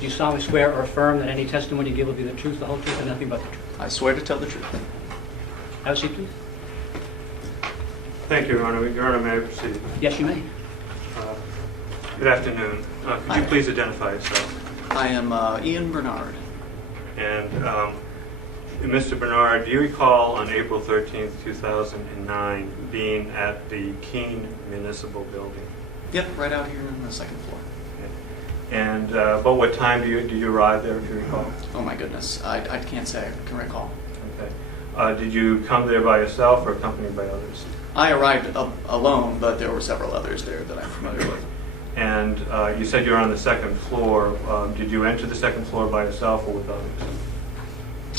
Do you solemnly swear or affirm that any testimony you give will be the truth, the whole truth, and nothing but the truth? I swear to tell the truth. Have a seat, please. Thank you, Your Honor. Your Honor, may I proceed? Yes, you may. Good afternoon. Could you please identify yourself? I am Ian Bernard. And Mr. Bernard, do you recall on April 13th, 2009, being at the Keene Municipal Building? Yep, right out here on the second floor. And about what time do you arrive there, do you recall? Oh my goodness, I can't say I can recall. Okay. Did you come there by yourself or accompanied by others? I arrived alone, but there were several others there that I'm familiar with. And you said you were on the second floor. Did you enter the second floor by yourself or with others?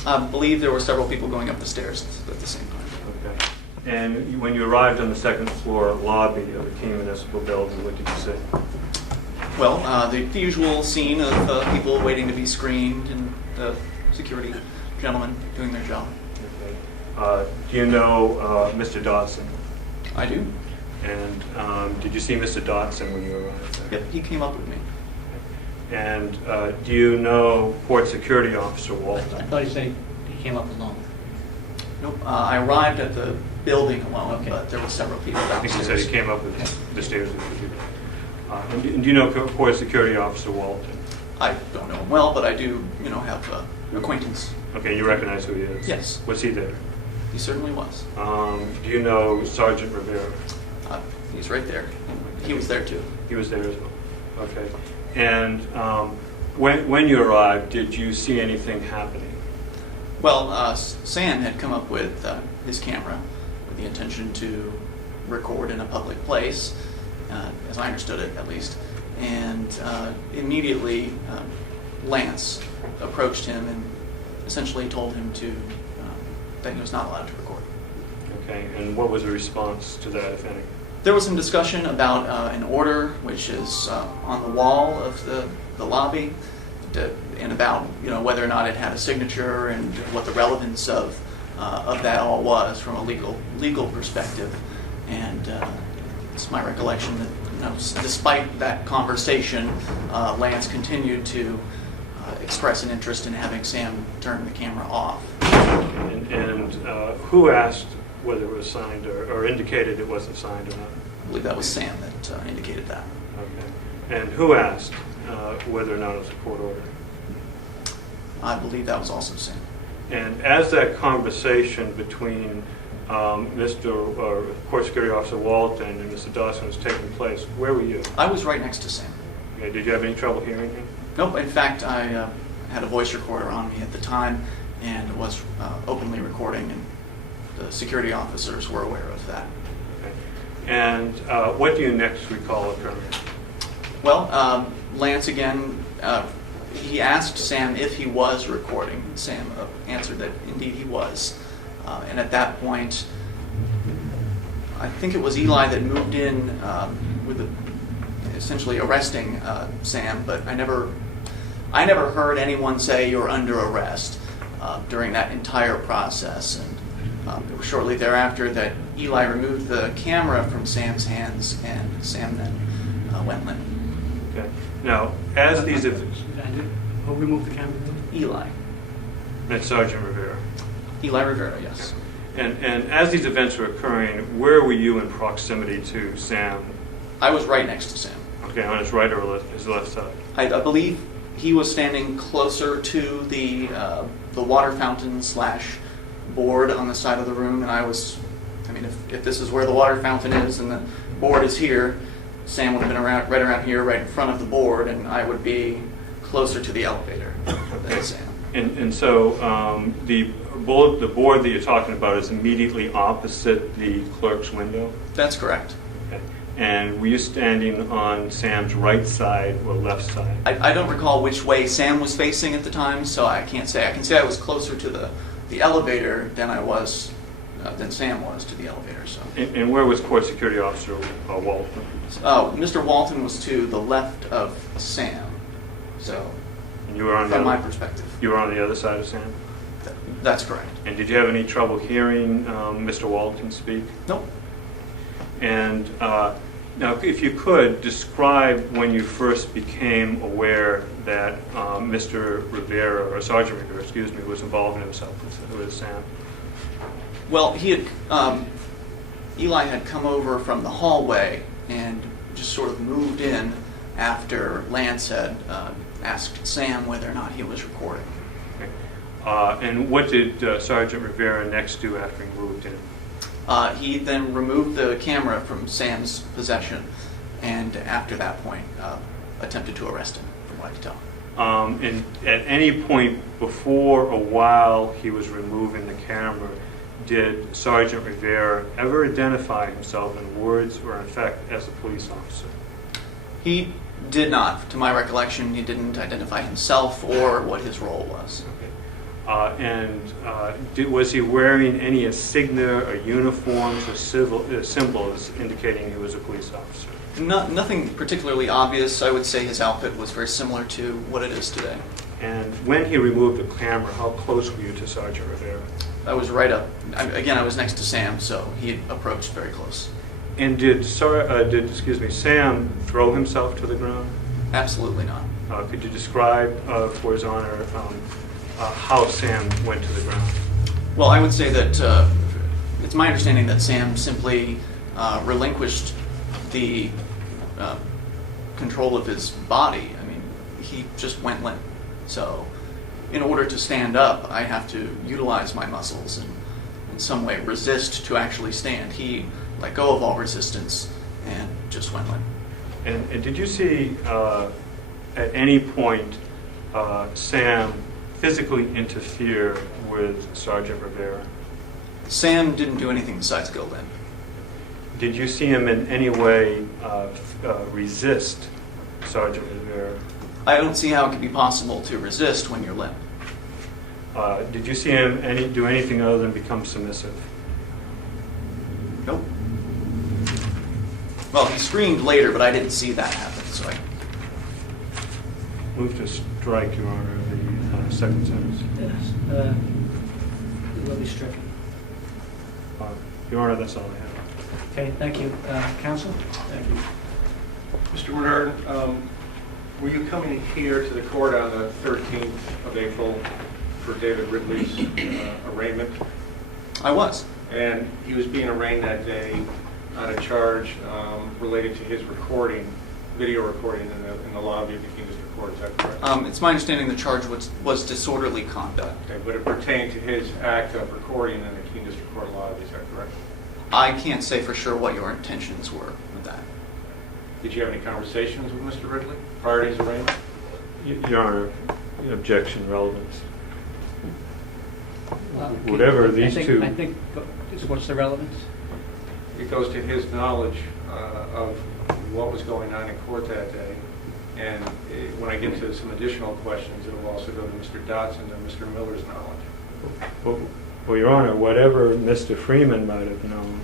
I believe there were several people going up the stairs at the same time. Okay. And when you arrived on the second floor lobby of the Keene Municipal Building, what did you see? Well, the usual scene of people waiting to be screened and the security gentlemen doing their job. Okay. Do you know Mr. Dodson? I do. And did you see Mr. Dodson when you arrived there? Yep, he came up with me. And do you know Port Security Officer Walton? I thought you said he came up alone. Nope, I arrived at the building alone, okay, but there were several people I think downstairs. you said he came up with the stairs with you. And do you know Port Security Officer Walton? I don't know him well, but I do, have an acquaintance. Okay, you recognize who he is? Yes. Was he there? He certainly was. Do you know Sergeant Rivera? He's right there. He was there too. He was there as well. Okay. And when you arrived, did you see anything happening? Well, Sam had come up with his camera with the intention to record in a public place, as I understood it at least. And immediately Lance approached him and essentially told him that he was not allowed to record. Okay. And what was the response to that, if any? There was some discussion about an order which is on the wall of the lobby, and about whether or not it had a signature and what the relevance of that all was from a legal perspective. And it's my recollection that despite that conversation, Lance continued to express an interest in having Sam turn the camera off. And who asked whether it was signed or indicated it wasn't signed or not? I believe that was Sam that indicated that. Okay. And who asked whether or not it was a court order? I believe that was also Sam. And as that conversation between Port Security Officer Walton and Mr. Dawson was taking place, where were you? I was right next to Sam. Okay. Did you have any trouble hearing him? Nope. In fact, I had a voice recorder on me at the time and was openly recording, and the security officers were aware of that. Okay. And what do you next recall occurring? Well, Lance again, he asked Sam if he was recording. Sam answered that indeed he was. And at that point, I think it was Eli that moved in with essentially arresting Sam, but I never heard anyone say you're under arrest during that entire process. And it was shortly thereafter that Eli removed the camera from Sam's hands, and Sam then went limp. Okay. Now, as these Who removed the camera? Eli. That's Sergeant Rivera. Eli Rivera, yes. And as these events were occurring, where were you in proximity to Sam? I was right next to Sam. Okay, on his right or his left side? I believe he was standing closer to the water fountain / board on the side of the room, and I was, if this is where the water fountain is and the board is here, Sam would have been right around here, right in front of the board, and I would be closer to the elevator than Sam. And so the board that you're talking about is immediately opposite the clerk's window? That's correct. Okay. And were you standing on Sam's right side or left side? I don't recall which way Sam was facing at the time, so I can't say. I can say I was closer to the elevator than Sam was to the elevator. So. And where was Port Security Officer Walton? Mr. Walton was to the left of Sam. So, And you were on from my perspective. You were on the other side of Sam? That's correct. And did you have any trouble hearing Mr. Walton speak? Nope. And Now, if you could, describe when you first became aware that Mr. Rivera, or Sergeant Rivera, excuse me, was involving himself with Sam. Well, Eli had come over from the hallway and just sort of moved in after Lance had asked Sam whether or not he was recording. Okay. And what did Sergeant Rivera next do after he moved in? He then removed the camera from Sam's possession, and after that point, attempted to arrest him, from what I could tell. And at any point before or while he was removing the camera, did Sergeant Rivera ever identify himself in words or in fact as a police officer? He did not. To my recollection, he didn't identify himself or what his role was. Okay. Was he wearing any insignia or uniforms or symbols indicating he was a police officer? Nothing particularly obvious. I would say his outfit was very similar to what it is today. And when he removed the camera, how close were you to Sergeant Rivera? I was right up. Again, I was next to Sam, so he approached very close. And did Sam throw himself to the ground? Absolutely not. Could you describe for His Honor how Sam went to the ground? Well, I would say that it's my understanding that Sam simply relinquished the control of his body. I mean, he just went limp. So, in order to stand up, I have to utilize my muscles and in some way resist to actually stand. He let go of all resistance and just went limp. And did you see at any point Sam physically interfere with Sergeant Rivera? Sam didn't do anything besides go limp. Did you see him in any way resist Sergeant Rivera? I don't see how it could be possible to resist when you're limp. Did you see him do anything other than become submissive? Nope. Well, he screamed later, but I didn't see that happen, so I... Move to strike, Your Honor, the second sentence. Yes. It will be stricken. Your Honor, that's all I have. Okay, thank you. Counsel? Thank you. Mr. Bernard, were you coming here to the court on the 13th of April for David Ridley's arraignment? I was. And he was being arraigned that day on a charge related to his recording, video recording in the lobby of the Keene District Court. Is that correct? It's my understanding the charge was disorderly conduct. Okay, but it pertained to his act of recording in the Keene District Court lobby. Is that correct? I can't say for sure what your intentions were with that. Did you have any conversations with Mr. Ridley prior to his arraignment? Your Honor, objection, relevance. Okay. Whatever these two... I think, what's the relevance? It goes to his knowledge of what was going on in court that day. And when I get to some additional questions, it will also go to Mr. Dodson and Mr. Miller's knowledge. Well, Your Honor, whatever Mr. Freeman might have known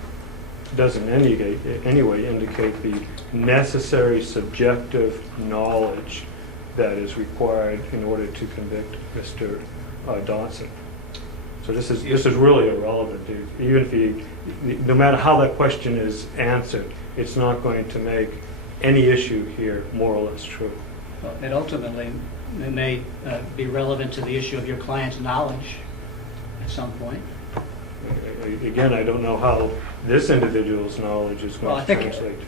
doesn't anyway indicate the necessary subjective knowledge that is required in order to convict Mr. Dodson. So this is really irrelevant. Even if he, no matter how that question is answered, it's not going to make any issue here more or less true. Well, it ultimately may be relevant to the issue of your client's knowledge at some point. Again, I don't know how this individual's knowledge is going to translate.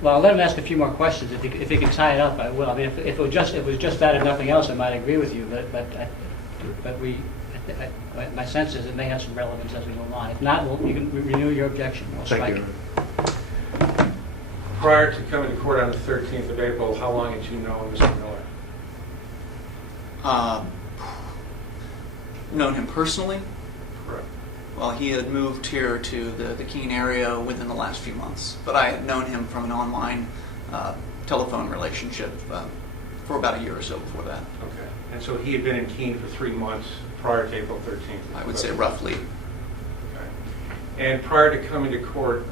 Well, I'll let him ask a few more questions. If he can tie it up, I will. I mean, if it was just that and nothing else, I might agree with you. But my sense is it may have some relevance as we go on. If not, you can renew your objection. We'll strike it. Prior to coming to court on the 13th of April, how long had you known Mr. Miller? Known him personally? Correct. Well, he had moved here to the Keene area within the last few months, but I had known him from an online telephone relationship for about a year or so before that. Okay. And so he had been in Keene for 3 months prior to April 13th? I would say roughly. Okay. And prior to coming to court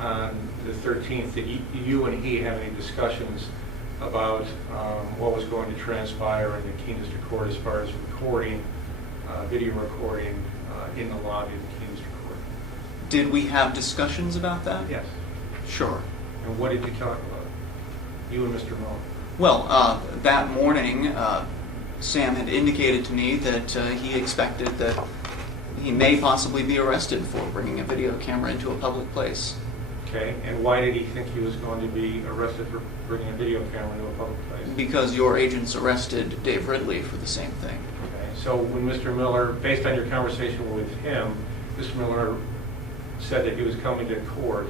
on the 13th, did you and he have any discussions about what was going to transpire in the Keene District Court as far as recording, video recording in the lobby of the Keene District Court? Did we have discussions about that? Yes. Sure. And what did you talk about, you and Mr. Miller? Well, that morning, Sam had indicated to me that he expected that he may possibly be arrested for bringing a video camera into a public place. Okay, and why did he think he was going to be arrested for bringing a video camera into a public place? Because your agents arrested Dave Ridley for the same thing. Okay, so when Mr. Miller, based on your conversation with him, Mr. Miller said that he was coming to court,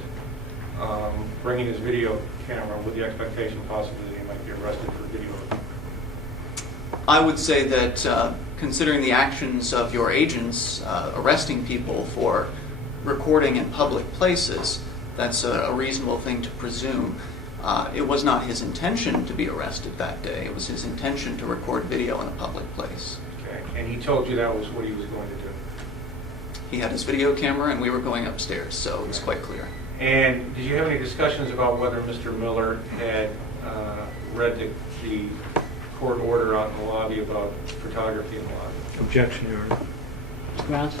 bringing his video camera with the expectation possibly that he might be arrested for video. I would say that considering the actions of your agents arresting people for recording in public places, that's a reasonable thing to presume. It was not his intention to be arrested that day. It was his intention to record video in a public place. Okay, and he told you that was what he was going to do? He had his video camera and we were going upstairs, so it was quite clear. And did you have any discussions about whether Mr. Miller had read the court order out in the lobby about photography in the lobby? Objection, Your Honor. Mr. Grounds?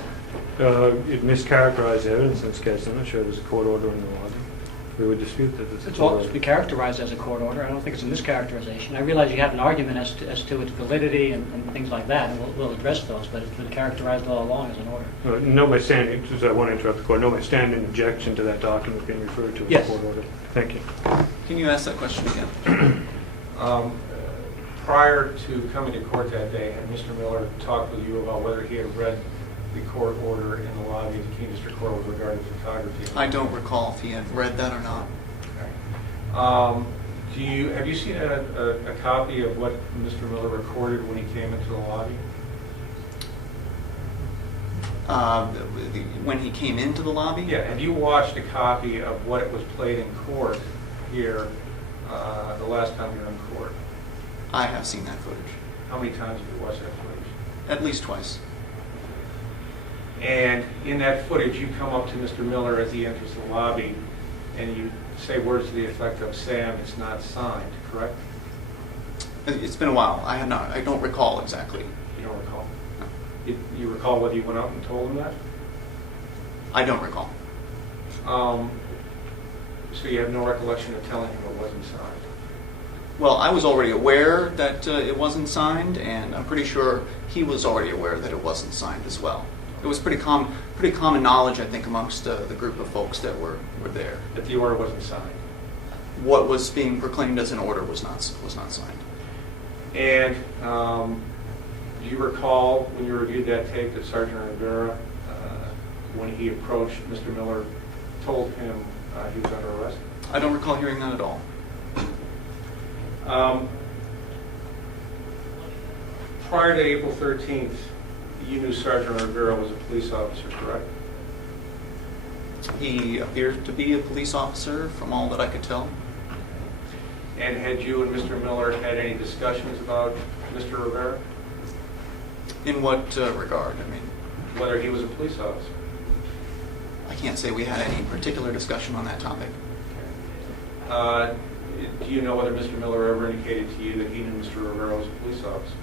It mischaracterized the evidence in this case. I'm not sure there's a court order in the lobby. We would dispute that it's a It's court always order. be characterized as a court order. I don't think it's a mischaracterization. I realize you have an argument as to its validity and things like that, and we'll address those, but it's been characterized all along as an order. No, my standing, just I want to interrupt the court, no, my standing objection to that document being referred to as Yes. a court order. Thank you. Can you ask that question again? Prior to coming to court that day, had Mr. Miller talked with you about whether he had read the court order in the lobby of the Keene District Court with regard to photography? I don't recall if he had read that or not. Okay. Have you seen a copy of what Mr. Miller recorded when he came into the lobby? When he came into the lobby? Yeah. Have you watched a copy of what it was played in court here the last time you were in court? I have seen that footage. How many times have you watched that footage? At least twice. And in that footage, you come up to Mr. Miller as he enters the lobby, and you say words to the effect of, "Sam, it's not signed," correct? It's been a while. I don't recall exactly. You don't recall? You recall whether you went out and told him that? I don't recall. So you have no recollection of telling him it wasn't signed? Well, I was already aware that it wasn't signed, and I'm pretty sure he was already aware that it wasn't signed as well. It was pretty common knowledge, I think, amongst the group of folks that were there. That the order wasn't signed? What was being proclaimed as an order was not signed. And do you recall when you reviewed that tape that Sergeant Rivera, when he approached Mr. Miller, told him he was under arrest? I don't recall hearing that at all. Prior to April 13th, you knew Sergeant Rivera was a police officer, correct? He appeared to be a police officer from all that I could tell. And had you and Mr. Miller had any discussions about Mr. Rivera? In what regard? I mean, Whether he was a police officer? I can't say we had any particular discussion on that topic. Do you know whether Mr. Miller ever indicated to you that he knew Mr. Rivera was a police officer?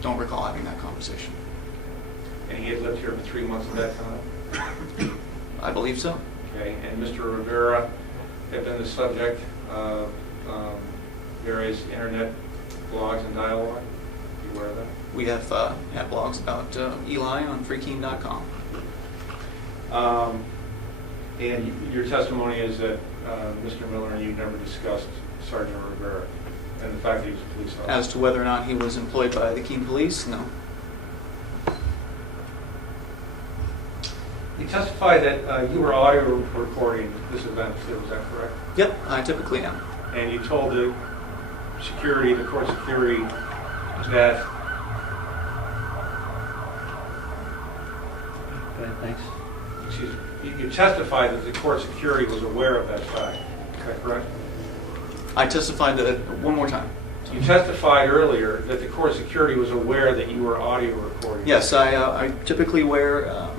Don't recall having that conversation. And he had lived here for 3 months at that time? I believe so. Okay, and Mr. Rivera had been the subject of various internet blogs and dialogue? Are you aware of that? We have had blogs about Eli on FreeKeene.com. And your testimony is that Mr. Miller and you never discussed Sergeant Rivera and the fact that he was a police officer? As to whether or not he was employed by the Keene Police, no. You testified that you were audio recording this event, was that correct? Yep, I typically am. And you told the security, the court security, that... Good, thanks. Excuse me. You testified that the court security was aware of that fact. Is that correct? I testified that one more time. You testified earlier that the court security was aware that you were audio recording. Yes, I typically wear a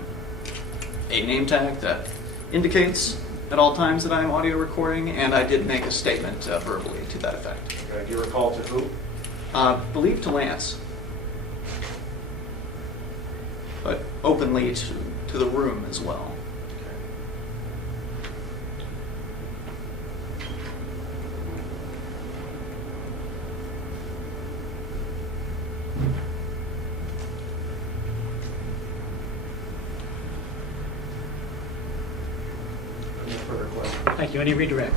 name tag that indicates at all times that I'm audio recording, and I did make a statement verbally to that effect. Okay. Do you recall to who? Believed to Lance, but openly to the room as well. further questions. Thank you. Any redirect?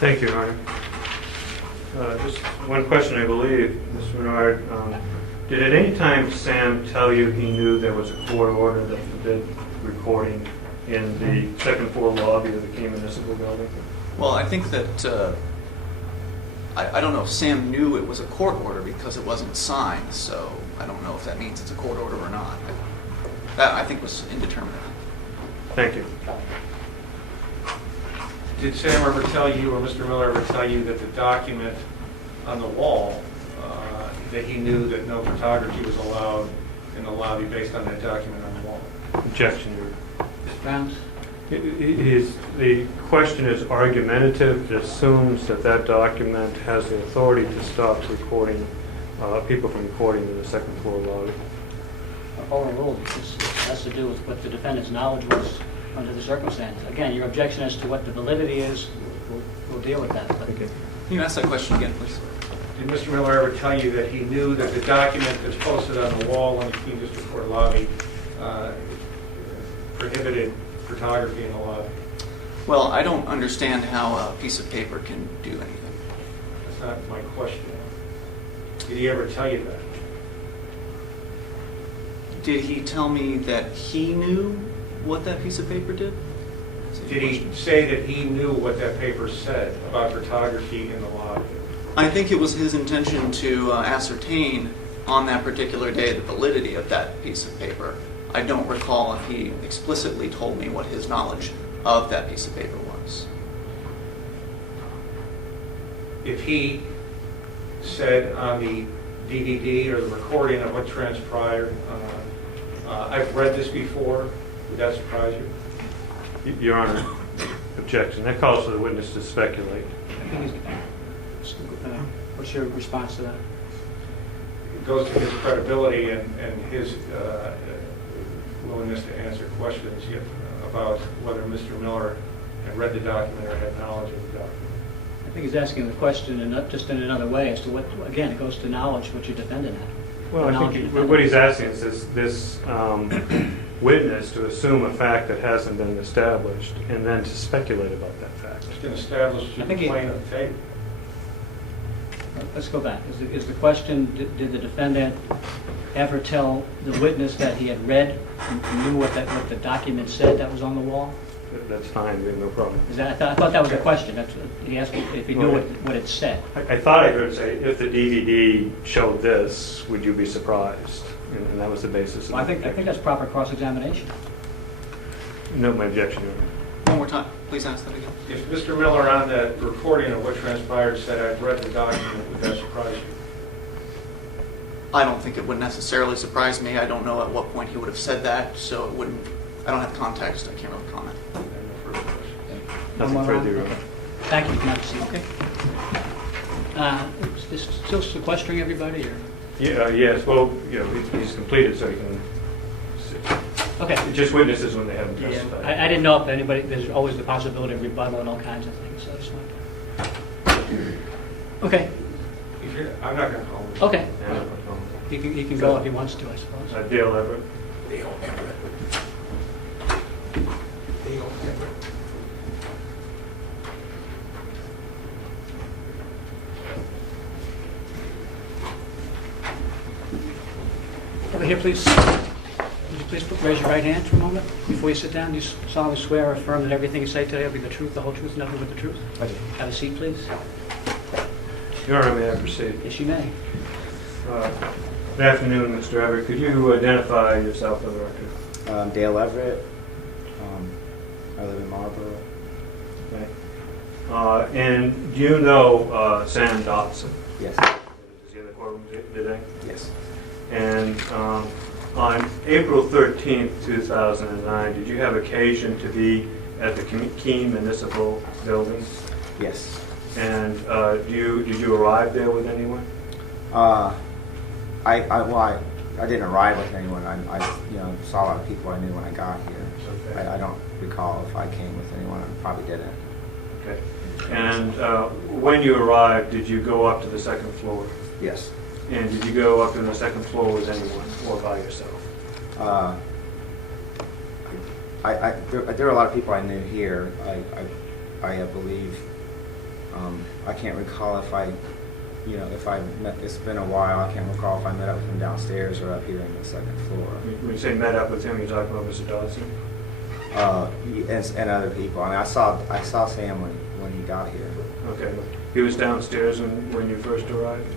Thank you, Your Honor. Just one question, I believe, Mr. Menard. Did at any time Sam tell you he knew there was a court order that forbid recording in the second floor lobby of the Keene Municipal Building? Well, I think that, I don't know if Sam knew it was a court order because it wasn't signed, so I don't know if that means it's a court order or not. That, I think, was indeterminate. Thank you. Did Sam ever tell you, or Mr. Miller ever tell you, that the document on the wall, that he knew that no photography was allowed in the lobby based on that document on the wall? Objection, Your Honor. Mr. Brown? The question is argumentative. It assumes that that document has the authority to stop recording, people from recording in the second floor lobby. Overruled. This has to do with what the defendant's knowledge was under the circumstances. Again, your objection as to what the validity is, we'll deal with that. But Okay. Can you ask that question again, please? Did Mr. Miller ever tell you that he knew that the document that's posted on the wall in the Keene District Court lobby prohibited photography in the lobby? Well, I don't understand how a piece of paper can do anything. That's not my question. Did he ever tell you that? Did he tell me that he knew what that piece of paper did? Did he say that he knew what that paper said about photography in the lobby? I think it was his intention to ascertain on that particular day the validity of that piece of paper. I don't recall if he explicitly told me what his knowledge of that piece of paper was. If he said on the DVD or the recording of what transpired, I've read this before, would that surprise you? Your Honor, objection. That calls for the witness to speculate. what's your response to that? It goes to his credibility and his willingness to answer questions about whether Mr. Miller had read the document or had knowledge of the document. I think he's asking the question and not just in another way as to what, again, it goes to knowledge what your defendant had. Well, I think what he's asking is this witness to assume a fact that hasn't been established and then to speculate about that fact. It's been established to the plain of tape. Let's go back. Is the question, did the defendant ever tell the witness that he had read and knew what the document said that was on the wall? That's fine, we have no problem. I thought that was a question. He asked if he knew what it said. I thought I heard say, if the DVD showed this, would you be surprised? And that was the basis of Well, I think that's proper cross-examination. No, my objection, Your Honor. One more time, please ask that again. If Mr. Miller on that recording of what transpired said, I've read the document, would that surprise you? I don't think it would necessarily surprise me. I don't know at what point he would have said that, so it wouldn't, I don't have context. I can't really comment. I have no further questions. Nothing further, Your Honor. Thank you. Not to see. Okay. Is this still sequestering everybody, or? Yeah, yes, well, you know, he's completed, so he can sit. Okay. Just witnesses when they haven't testified. I didn't know if anybody, there's always the possibility of rebuttal and all kinds of things, so I just wanted to. Okay. I'm not going to call him. Okay. Yeah, no problem. He can go if he wants to, I suppose. Dale Everett. Dale Everett. Dale Everett. Over here, please. Would you please raise your right hand for a moment before you sit down? Do you solemnly swear or affirm that everything you say today will be the truth, the whole truth, nothing but the truth? I do. Have a seat, please. Your Honor, may I proceed? Yes, you may. Good afternoon, Mr. Everett. Could you identify yourself for the record? Dale Everett. I live in Marlboro. Okay. And do you know Sam Dodson? Yes. Is he in the courtroom today? Yes. And on April 13th, 2009, did you have occasion to be at the Keene Municipal Building? Yes. And did you arrive there with anyone? I didn't arrive with anyone. I saw a lot of people I knew when I got here. Okay. I don't recall if I came with anyone. I probably didn't. Okay. And when you arrived, did you go up to the second floor? Yes. And did you go up to the second floor with anyone or by yourself? there are a lot of people I knew here. I believe, I can't recall if I met, it's been a while, I can't recall if I met up with him downstairs or up here in the second floor. When you say met up with him, you're talking about Mr. Dodson? And other people. I mean, I saw Sam when he got here. Okay. He was downstairs when you first arrived?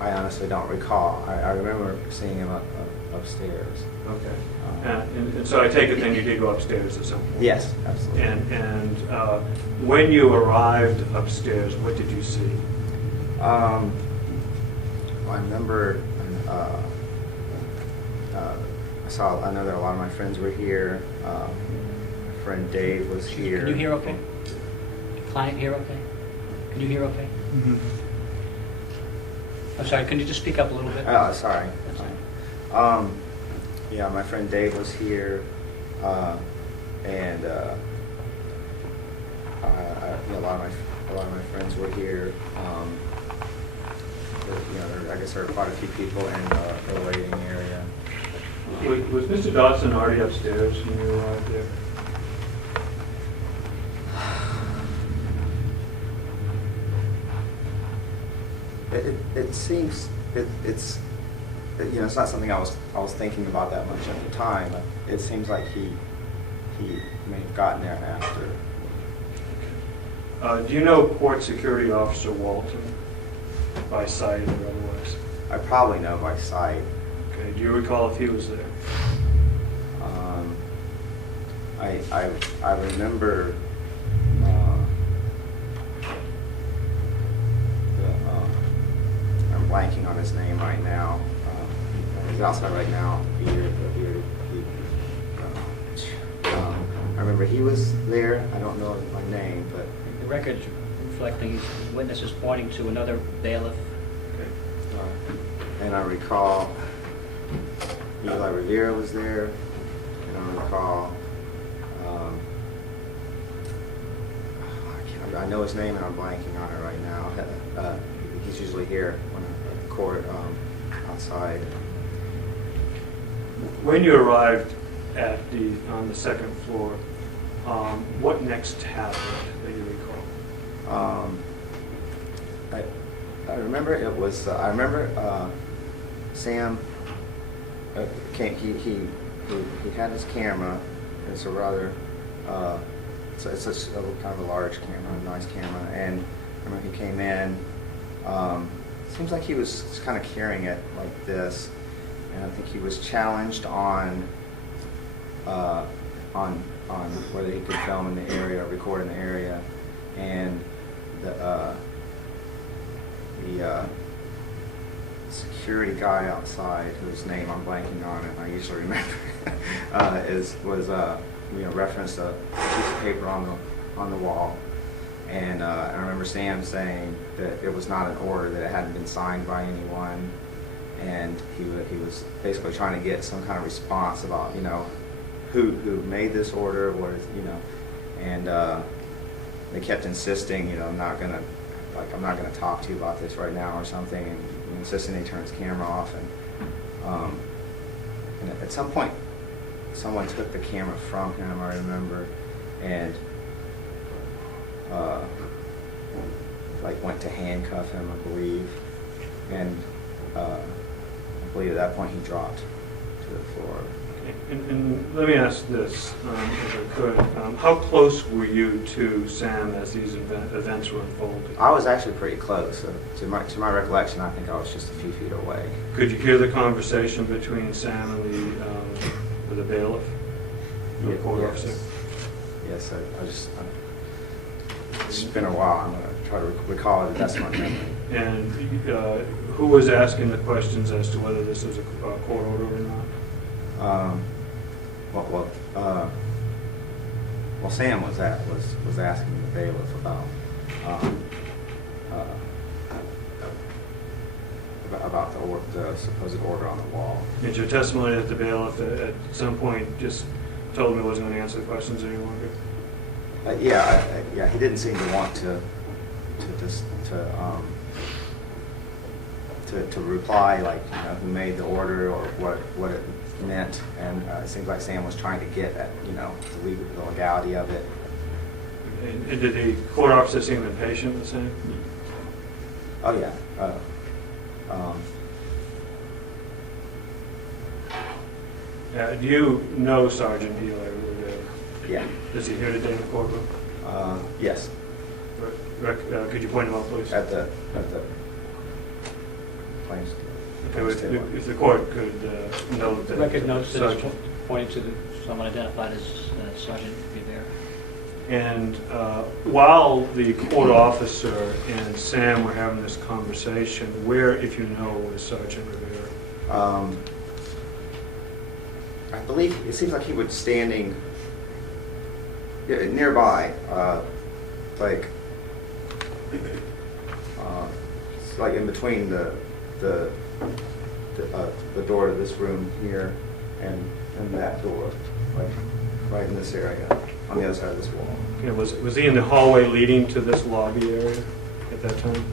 I honestly don't recall. I remember seeing him upstairs. Okay. And so I take it then you did go upstairs at some point? Yes, absolutely. And when you arrived upstairs, what did you see? I remember I know that a lot of my friends were here. My friend Dave was here. Can you hear okay? Client hear okay? Can you hear okay? Mm-hmm. I'm sorry, can you just speak up a little bit? Sorry. That's fine. Yeah, my friend Dave was here, and a lot of my friends were here. I guess there were quite a few people in the waiting area. Was Mr. Dodson already upstairs when you arrived there? It seems it's it's not something I was thinking about that much at the time. It seems like he may have gotten there after. Do you know Port Security Officer Walton by sight or otherwise? I probably know by sight. Okay. Do you recall if he was there? I remember. I'm blanking on his name right now. He's outside right now. I remember he was there. I don't know my name, but The record's reflecting witnesses pointing to another bailiff. and I recall Eli Rivera was there, and I recall. I know his name, and I'm blanking on it right now. He's usually here when I record outside. When you arrived on the second floor, what next happened that you recall? I remember it was. I remember Sam came. He had his camera. It's a rather. It's a kind of a large camera, a nice camera, and I remember he came in. Seems like he was kind of carrying it like this, and I think he was challenged on whether he could film in the area, record in the area, and the security guy outside, whose name I'm blanking on, and I usually remember, referenced a piece of paper on the wall. And I remember Sam saying that it was not an order, that it hadn't been signed by anyone, and he was basically trying to get some kind of response about who made this order, and they kept insisting, I'm not gonna talk to you about this right now or something, and insisting he turn his camera off, and at some point someone took the camera from him, I remember, and went to handcuff him, I believe, and I believe at that point he dropped to the floor. And let me ask this, if I could. How close were you to Sam as these events were unfolding? I was actually pretty close. To my recollection, I think I was just a few feet away. Could you hear the conversation between Sam and the bailiff, the court officer? Yes, it's been a while. I'm going to try to recall it. That's my memory. And who was asking the questions as to whether this was a court order or not? Sam was asking the bailiff about the supposed order on the wall. It's your testimony that the bailiff at some point just told him he wasn't going to answer the questions any longer? He didn't seem to want to to reply, like, who made the order or what it meant, and it seems like Sam was trying to get at, the legality of it. And did the court officer seem impatient the same? Oh, yeah. Do you know Sergeant Eli Rivera? Yeah. Is he here today in the courtroom? Yes. Could you point him out, please? At the claims. Okay, if the court could note The that. record notes that Sergeant. it's pointing to someone identified as Sergeant Rivera. And while the court officer and Sam were having this conversation, where, if you know, was Sergeant Rivera? I believe it seems like he was standing nearby, like in between the door to this room here and that door, like right in this area on the other side of this wall. Okay, was he in the hallway leading to this lobby area at that time?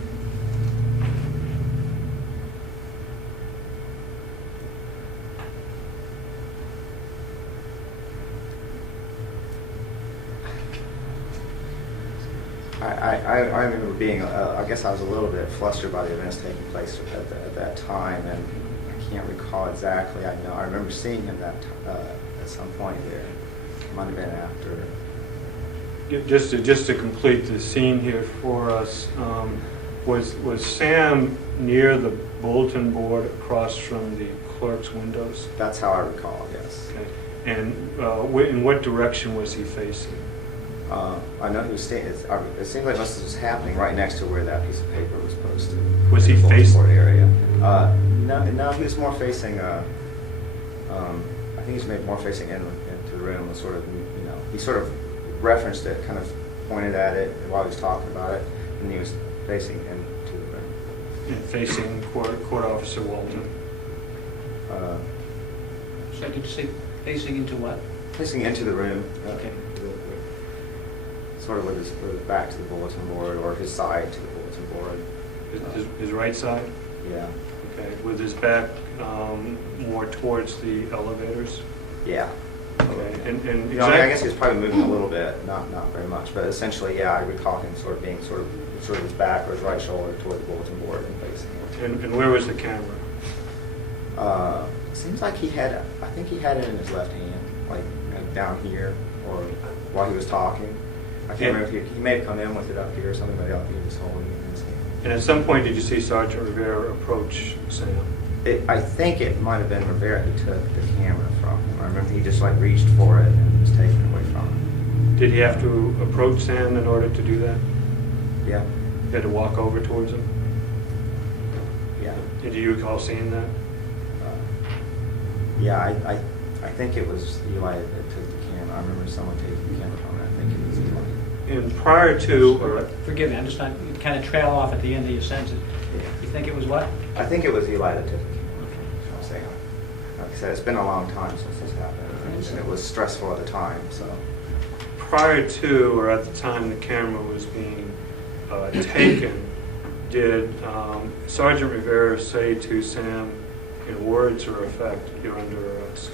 I remember being, I guess I was a little bit flustered by the events taking place at that time, and I can't recall exactly. I remember seeing him at some point there. It might have been after. Just to complete the scene here for us, was Sam near the bulletin board across from the clerk's windows? That's how I recall, yes. Okay. And in what direction was he facing? I know he was standing. It seemed like this was happening right next to where that piece of paper was posted. Was he the bulletin facing? board area? No, he was more facing. I think he was maybe more facing into the room. Sort of, he sort of referenced it, kind of pointed at it while he was talking about it, and he was facing into the room. And facing court officer Walton. So did you say facing into what? Facing into the room. Okay. Sort of with his back to the bulletin board, or his side to the bulletin board. His right side? Yeah. Okay. With his back more towards the elevators? Yeah. Okay. And I guess he was probably moving a little bit, not very much, but essentially, yeah, I recall him sort of being sort of his back or his right shoulder toward the bulletin board and facing it. And where was the camera? Seems like I think he had it in his left hand, like down here, or while he was talking. I can't remember if he may have come in with it up here or something, but he was holding it in his hand. And at some point, did you see Sergeant Rivera approach Sam? I think it might have been Rivera who took the camera from him. I remember he just reached for it and was taken away from him. Did he have to approach Sam in order to do that? Yeah. He had to walk over towards him? Yeah. And do you recall seeing that? Yeah, I think it was Eli that took the camera. I remember someone taking the camera from him. I think it was Eli. And prior to... Forgive me, I'm just not, you kind of trail off at the end of your sentence. Yeah. You think it was what? I think it was Eli that took the camera. I'm saying. Like I said, it's been a long time since this happened, and it was stressful at the time. So. Prior to, or at the time the camera was being taken, did Sergeant Rivera say to Sam, in words or effect, "You're under arrest"?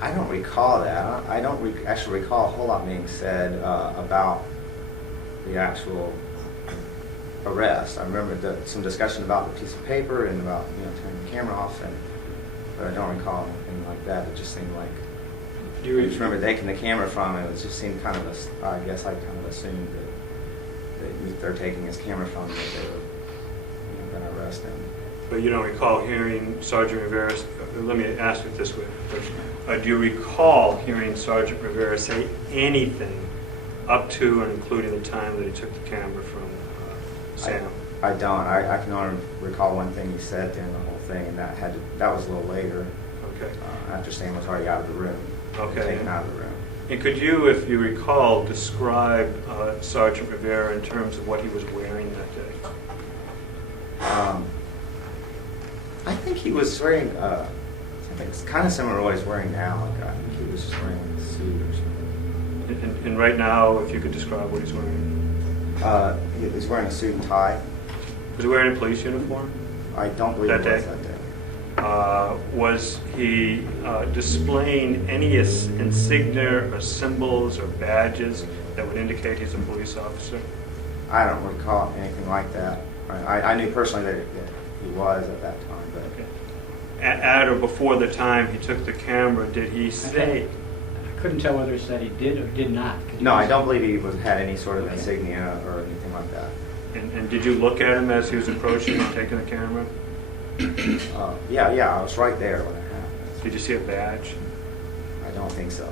I don't recall that. I don't actually recall a whole lot being said about the actual arrest. I remember some discussion about the piece of paper and about turning the camera off, but I don't recall anything like that. It just seemed like I just remember taking the camera from him. It just seemed kind of I guess I kind of assumed that they're taking his camera from him, that they were going to arrest him. But you don't recall hearing Sergeant Rivera, let me ask it this way. Do you recall hearing Sergeant Rivera say anything up to and including the time that he took the camera from Sam? I don't. I can only recall one thing he said during the whole thing, and that was a little later. Okay. After Sam was already out of the room. Okay. Taken out of the room. And could you, if you recall, describe Sergeant Rivera in terms of what he was wearing that day? I think he was wearing something kind of similar to what he's wearing now. I think he was just wearing a suit or something. And right now, if you could describe what he's wearing? He's wearing a suit and tie. Was he wearing a police uniform? I don't believe That it was day? that day. Was he displaying any insignia or symbols or badges that would indicate he's a police officer? I don't recall anything like that. I knew personally that he was at that time, but Okay. At or before the time he took the camera, did he say? I couldn't tell whether he said he did or did not. no, I don't believe he had any sort of insignia or anything like that. And did you look at him as he was approaching and taking the camera? Yeah, I was right there when it happened. Did you see a badge? I don't think so.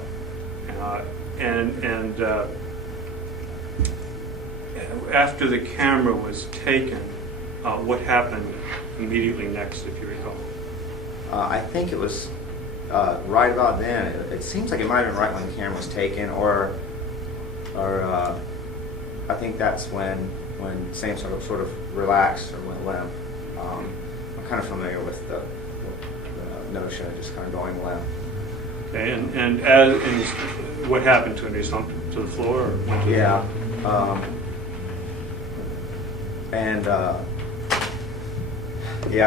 After the camera was taken, what happened immediately next, if you recall? I think it was right about then. It seems like it might have been right when the camera was taken, or I think that's when Sam sort of relaxed or went limp. I'm kind of familiar with the notion of just kind of going limp. Okay, and what happened to him? He slumped to the floor? Or went to the Yeah. ground?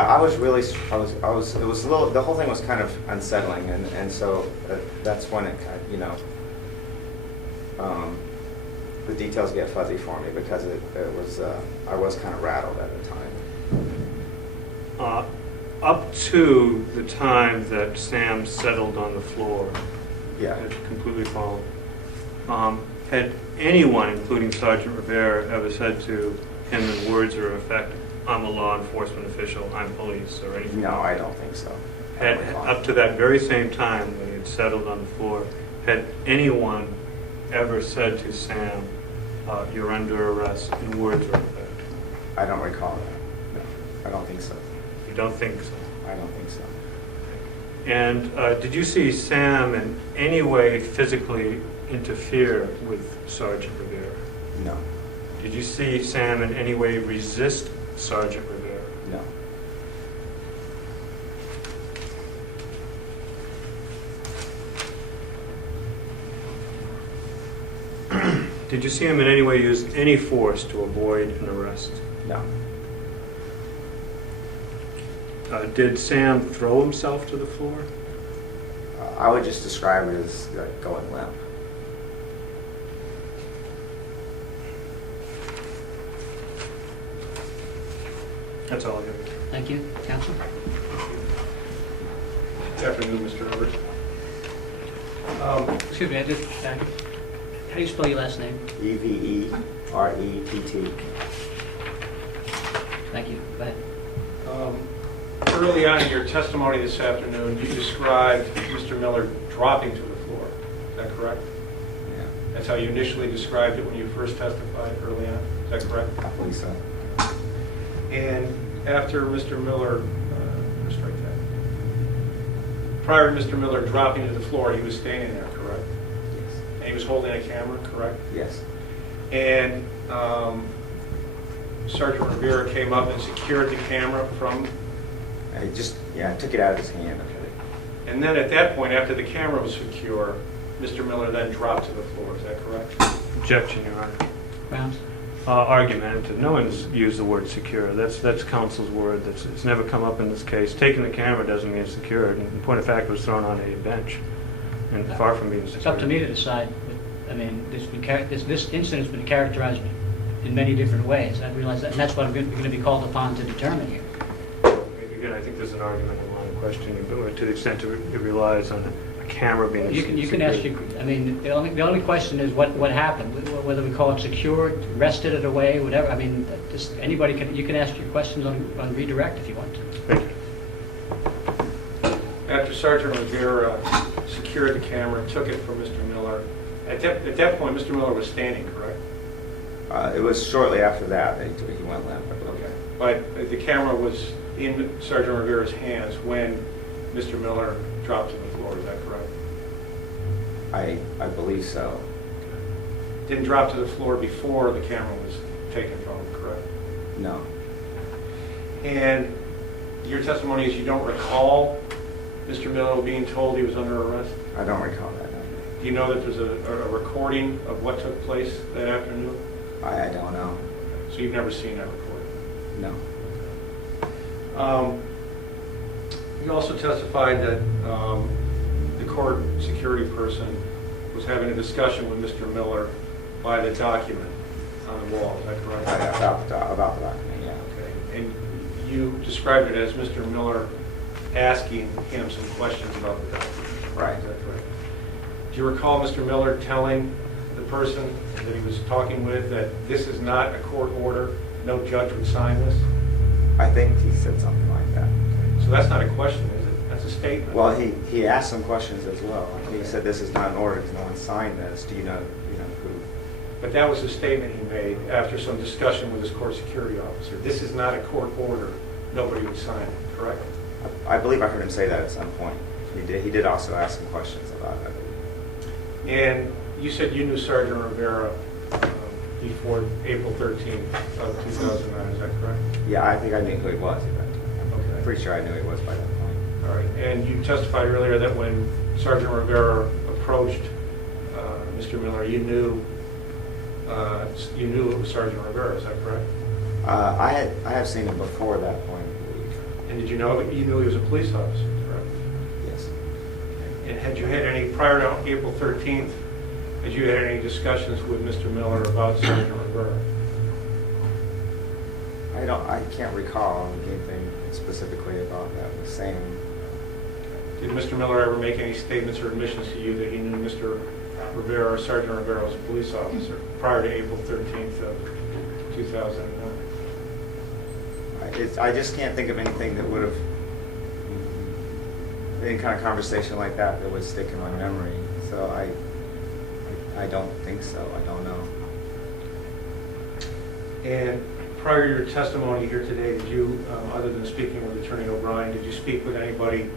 I was really, it was a little, the whole thing was kind of unsettling, and so that's when it kind of, you know, the details get fuzzy for me because it was, I was kind of rattled at the time. Up to the time that Sam settled on the floor, Yeah. had completely fallen, had anyone, including Sergeant Rivera, ever said to him in words or effect, "I'm a law enforcement official, I'm police," or anything? No, I don't think so. Had, up to that very same time when he had settled on the floor, had anyone ever said to Sam, "You're under arrest," in words or effect? I don't recall that. No, I don't think so. You don't think so? I don't think so. And did you see Sam in any way physically interfere with Sergeant Rivera? No, Did you see Sam in any way resist Sergeant Rivera? no. Did you see him in any way use any force to avoid an arrest? No. Did Sam throw himself to the floor? I would just describe it as going limp. That's all I have. Thank you. Counsel? Good afternoon, Mr. Hubbard. Excuse me, I just, how do you spell your last name? Everett. Thank you. Go ahead. Early on in your testimony this afternoon, you described Mr. Miller dropping to the floor. Is that correct? Yeah, That's how you initially described it when you first testified early on. Is that correct? I believe so. And after Mr. Miller, strike that. Prior to Mr. Miller dropping to the floor, he was standing there, correct? Yes. And he was holding a camera, correct? Yes. And Sergeant Rivera came up and secured the camera from. I took it out of his hand. And then at that point, after the camera was secure, Mr. Miller then dropped to the floor. Is that correct? Objection, Your Honor. Grounds? Argumentative. No one's used the word secure. That's counsel's word. It's never come up in this case. Taking the camera doesn't mean it's secured. And in point of fact, it was thrown on a bench, and far from being secured. It's up to me to decide. I mean, this incident's been characterized in many different ways. I realize that, and that's what I'm going to be called upon to determine here. Again, I think there's an argument in line of questioning, but to the extent it relies on a camera being You can ask your, I mean, the only question is what happened, whether we call it secured, rested it away, whatever. I mean, just anybody you can ask your questions on redirect if you want to. Thank you. After Sergeant Rivera secured the camera, took it from Mr. Miller, at that point, Mr. Miller was standing, correct? It was shortly after that he went limp, I believe. Okay. But the camera was in Sergeant Rivera's hands when Mr. Miller dropped to the floor, is that correct? I believe so. Didn't drop to the floor before the camera was taken from him, correct? No. And your testimony is you don't recall Mr. Miller being told he was under arrest? I don't recall that. No. Do you know that there's a recording of what took place that afternoon? I don't know. So you've never seen that recording? No. You also testified that the court security person was having a discussion with Mr. Miller by the document on the wall. Is that correct? About the document, yeah. Okay. And you described it as Mr. Miller asking him some questions about the document. Right. Is that correct? Do you recall Mr. Miller telling the person that he was talking with that this is not a court order, no judge would sign this? I think he said something like that. So that's not a question, is it? That's a statement. Well, he asked some questions as well. He said, "This is not an order because no one signed this. Do you know who?" But that was a statement he made after some discussion with his court security officer. This is not a court order, nobody would sign it, correct? I believe I heard him say that at some point. He did also ask some questions about it. And you said you knew Sergeant Rivera before April 13th of 2009, is that correct? Yeah, I think I knew who he was at that time. Okay. I'm pretty sure I knew he was by that point. All right. And you testified earlier that when Sergeant Rivera approached Mr. Miller, you knew it was Sergeant Rivera, is that correct? I have seen him before that point, I believe. And did you know he was a police officer, correct? Yes. And had you had any, prior to April 13th, had you had any discussions with Mr. Miller about Sergeant Rivera? I can't recall anything specifically about that with Sam. Did Mr. Miller ever make any statements or admissions to you that he knew Mr. Rivera or Sergeant Rivera was a police officer prior to April 13th of 2009? I just can't think of anything that would have, any kind of conversation like that would stick in my memory. So I don't think so. I don't know. And prior to your testimony here today, did you, other than speaking with Attorney O'Brien, did you speak with anybody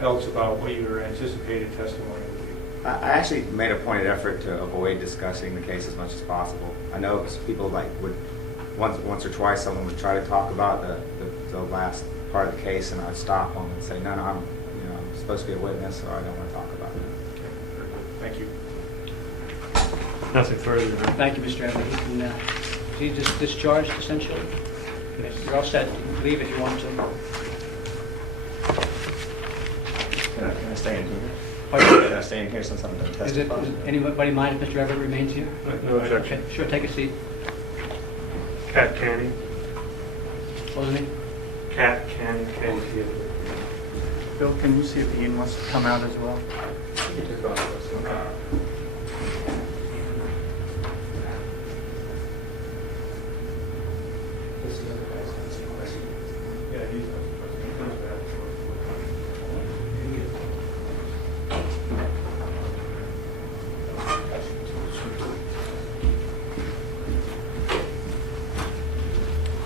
else about what your anticipated testimony would be? I actually made a pointed effort to avoid discussing the case as much as possible. I know people would once or twice someone would try to talk about the last part of the case, and I'd stop them and say, no, I'm supposed to be a witness, so I don't want to talk about it. Okay, very good. Thank you. Nothing further. Thank you, Mr. Evans. You can, is he just discharged essentially? Yes. You're all set. You can leave if you want to. Can I stay in here? Pardon? Can I stay in here since I'm going to Does testify? anybody mind if Mr. Everett remains here? No objection. Okay, sure, take a seat. Cat Canning. What was the name? Cat Canning. Bill, can you see if Ian wants to come out as well?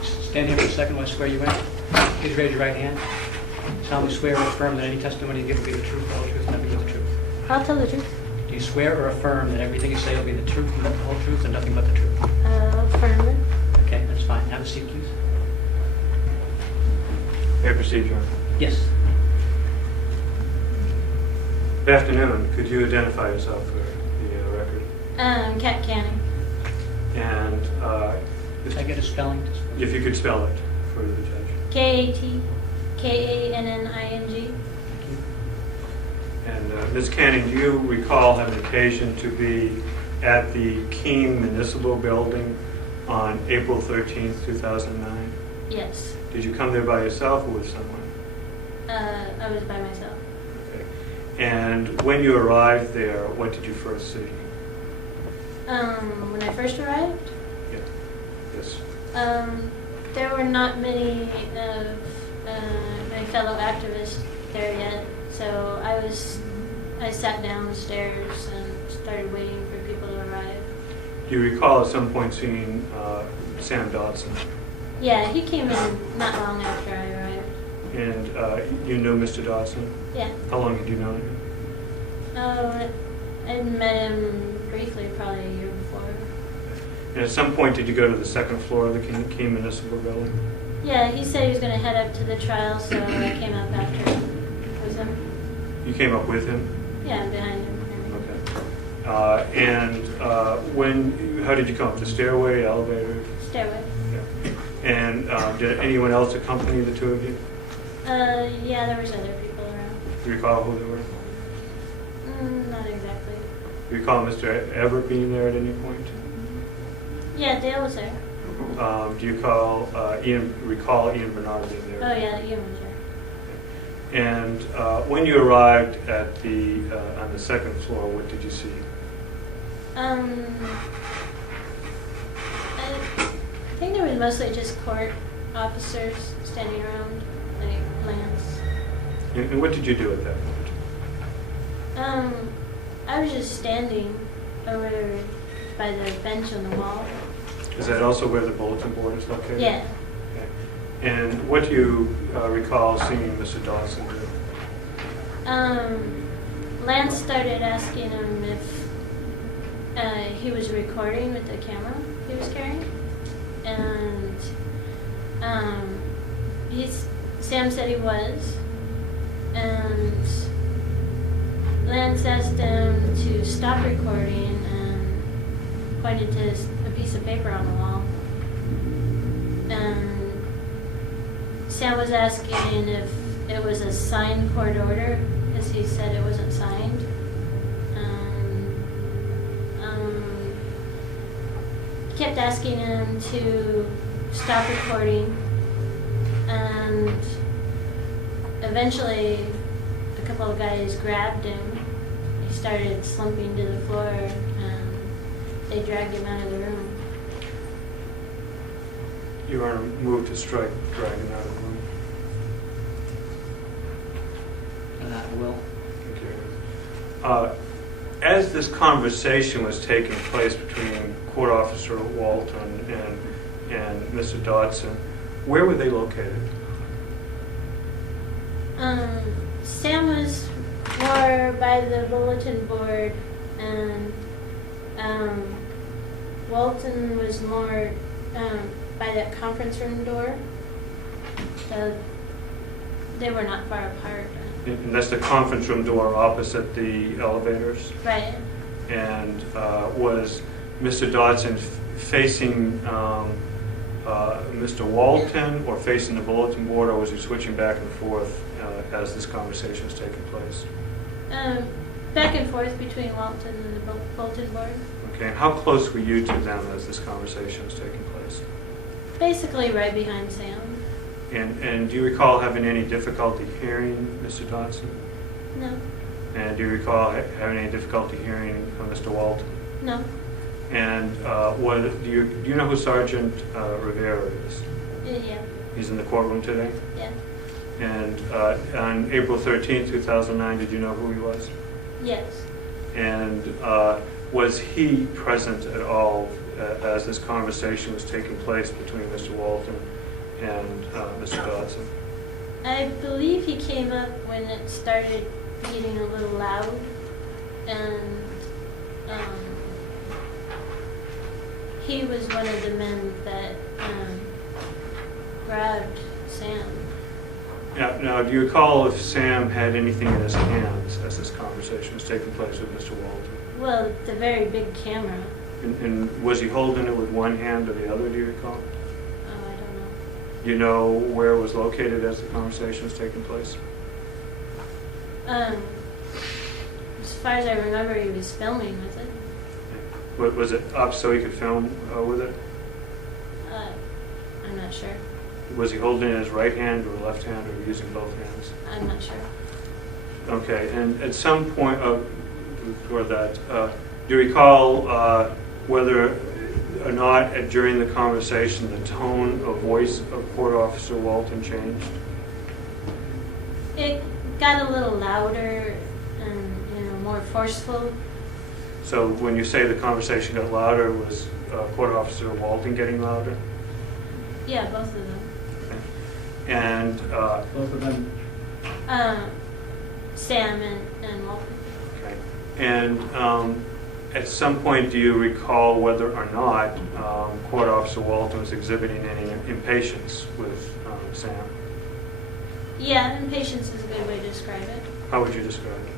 Stand here for a second while I swear you in. Please raise your right hand. Solemnly swear or affirm that any testimony you give will be the truth, the whole truth, and nothing but the truth. I'll tell the truth. Do you swear or affirm that everything you say will be the truth, and the whole truth, and nothing but the truth? Affirm it. Okay, that's fine. Have a seat, please. May I proceed, Your Honor? Yes. Good afternoon. Could you identify yourself for the record? Cat Canning. And Did I get a spelling? if you could spell it for the judge. KATKANNING. Thank you. And Ms. Canning, do you recall having occasion to be at the Keene Municipal Building on April 13th, 2009? Yes. Did you come there by yourself or with someone? I was by myself. Okay. And when you arrived there, what did you first see? When I first arrived, Yeah. Yes. there were not many of my fellow activists there yet, so I sat downstairs and started waiting for people to arrive. Do you recall at some point seeing Sam Dodson? Yeah, he came in not long after I arrived. And you knew Mr. Dodson? Yeah. How long had you known him? Oh, I met him briefly, probably a year before. And at some point, did you go to the second floor of the Keene Municipal Building? Yeah, he said he was going to head up to the trial, so I came up after with him. You came up with him? Yeah, I'm behind him. Okay. How did you come up? The stairway, elevator? Stairway. Yeah. And did anyone else accompany the two of you? Yeah, there was other people around. Do you recall who they were? Not exactly. Do you recall Mr. Everett being there at any point? Yeah, Dale was there. Do you recall Ian Bernard being there? Oh yeah, Ian was there. And when you arrived at on the second floor, what did you see? I think there was mostly just court officers standing around, like Lance. And what did you do at that point? I was just standing over by the bench on the wall. Is that also where the bulletin board is located? Yeah. Okay. And what do you recall seeing Mr. Dodson do? Lance started asking him if he was recording with the camera he was carrying, and Sam said he was, and Lance asked him to stop recording and pointed to a piece of paper on the wall. And Sam was asking if it was a signed court order, because he said it wasn't signed. He kept asking him to stop recording, and eventually a couple of guys grabbed him. He started slumping to the floor, and they dragged him out of the room. You were moved to strike, drag him out of the room. I will. Okay. As this conversation was taking place between Court Officer Walton and Mr. Dodson, where were they located? Sam was more by the bulletin board, and Walton was more by that conference room door. So they were not far apart. And that's the conference room door opposite the elevators? Right. And was Mr. Dodson facing Mr. Walton or facing the bulletin board, or was he switching back and forth as this conversation was taking place? Back and forth between Walton and the bulletin board. Okay, and how close were you to them as this conversation was taking place? Basically right behind Sam. And do you recall having any difficulty hearing Mr. Dodson? No. And do you recall having any difficulty hearing Mr. Walton? No. And do you know who Sergeant Rivera is? Yeah. He's in the courtroom today? Yeah. And on April 13th, 2009, did you know who he was? Yes. And was he present at all as this conversation was taking place between Mr. Walton and Mr. Dodson? I believe he came up when it started getting a little loud, and he was one of the men that grabbed Sam. Now, do you recall if Sam had anything in his hands as this conversation was taking place with Mr. Walton? Well, the very big camera. And was he holding it with one hand or the other, do you recall? Oh, I don't know. Do you know where it was located as the conversation was taking place? As far as I remember, he was filming with it. Was it up so he could film with it? I'm not sure. Was he holding it in his right hand or left hand, or using both hands? I'm not sure. Okay, and at some point toward that, do you recall whether or not during the conversation the tone of voice of Court Officer Walton changed? It got a little louder and more forceful. So when you say the conversation got louder, was Court Officer Walton getting louder? Yeah, both of them. Okay. And Both of them. Sam and Walton. okay. And at some point, do you recall whether or not Court Officer Walton was exhibiting any impatience with Sam? Yeah, impatience is a good way to describe it. How would you describe it?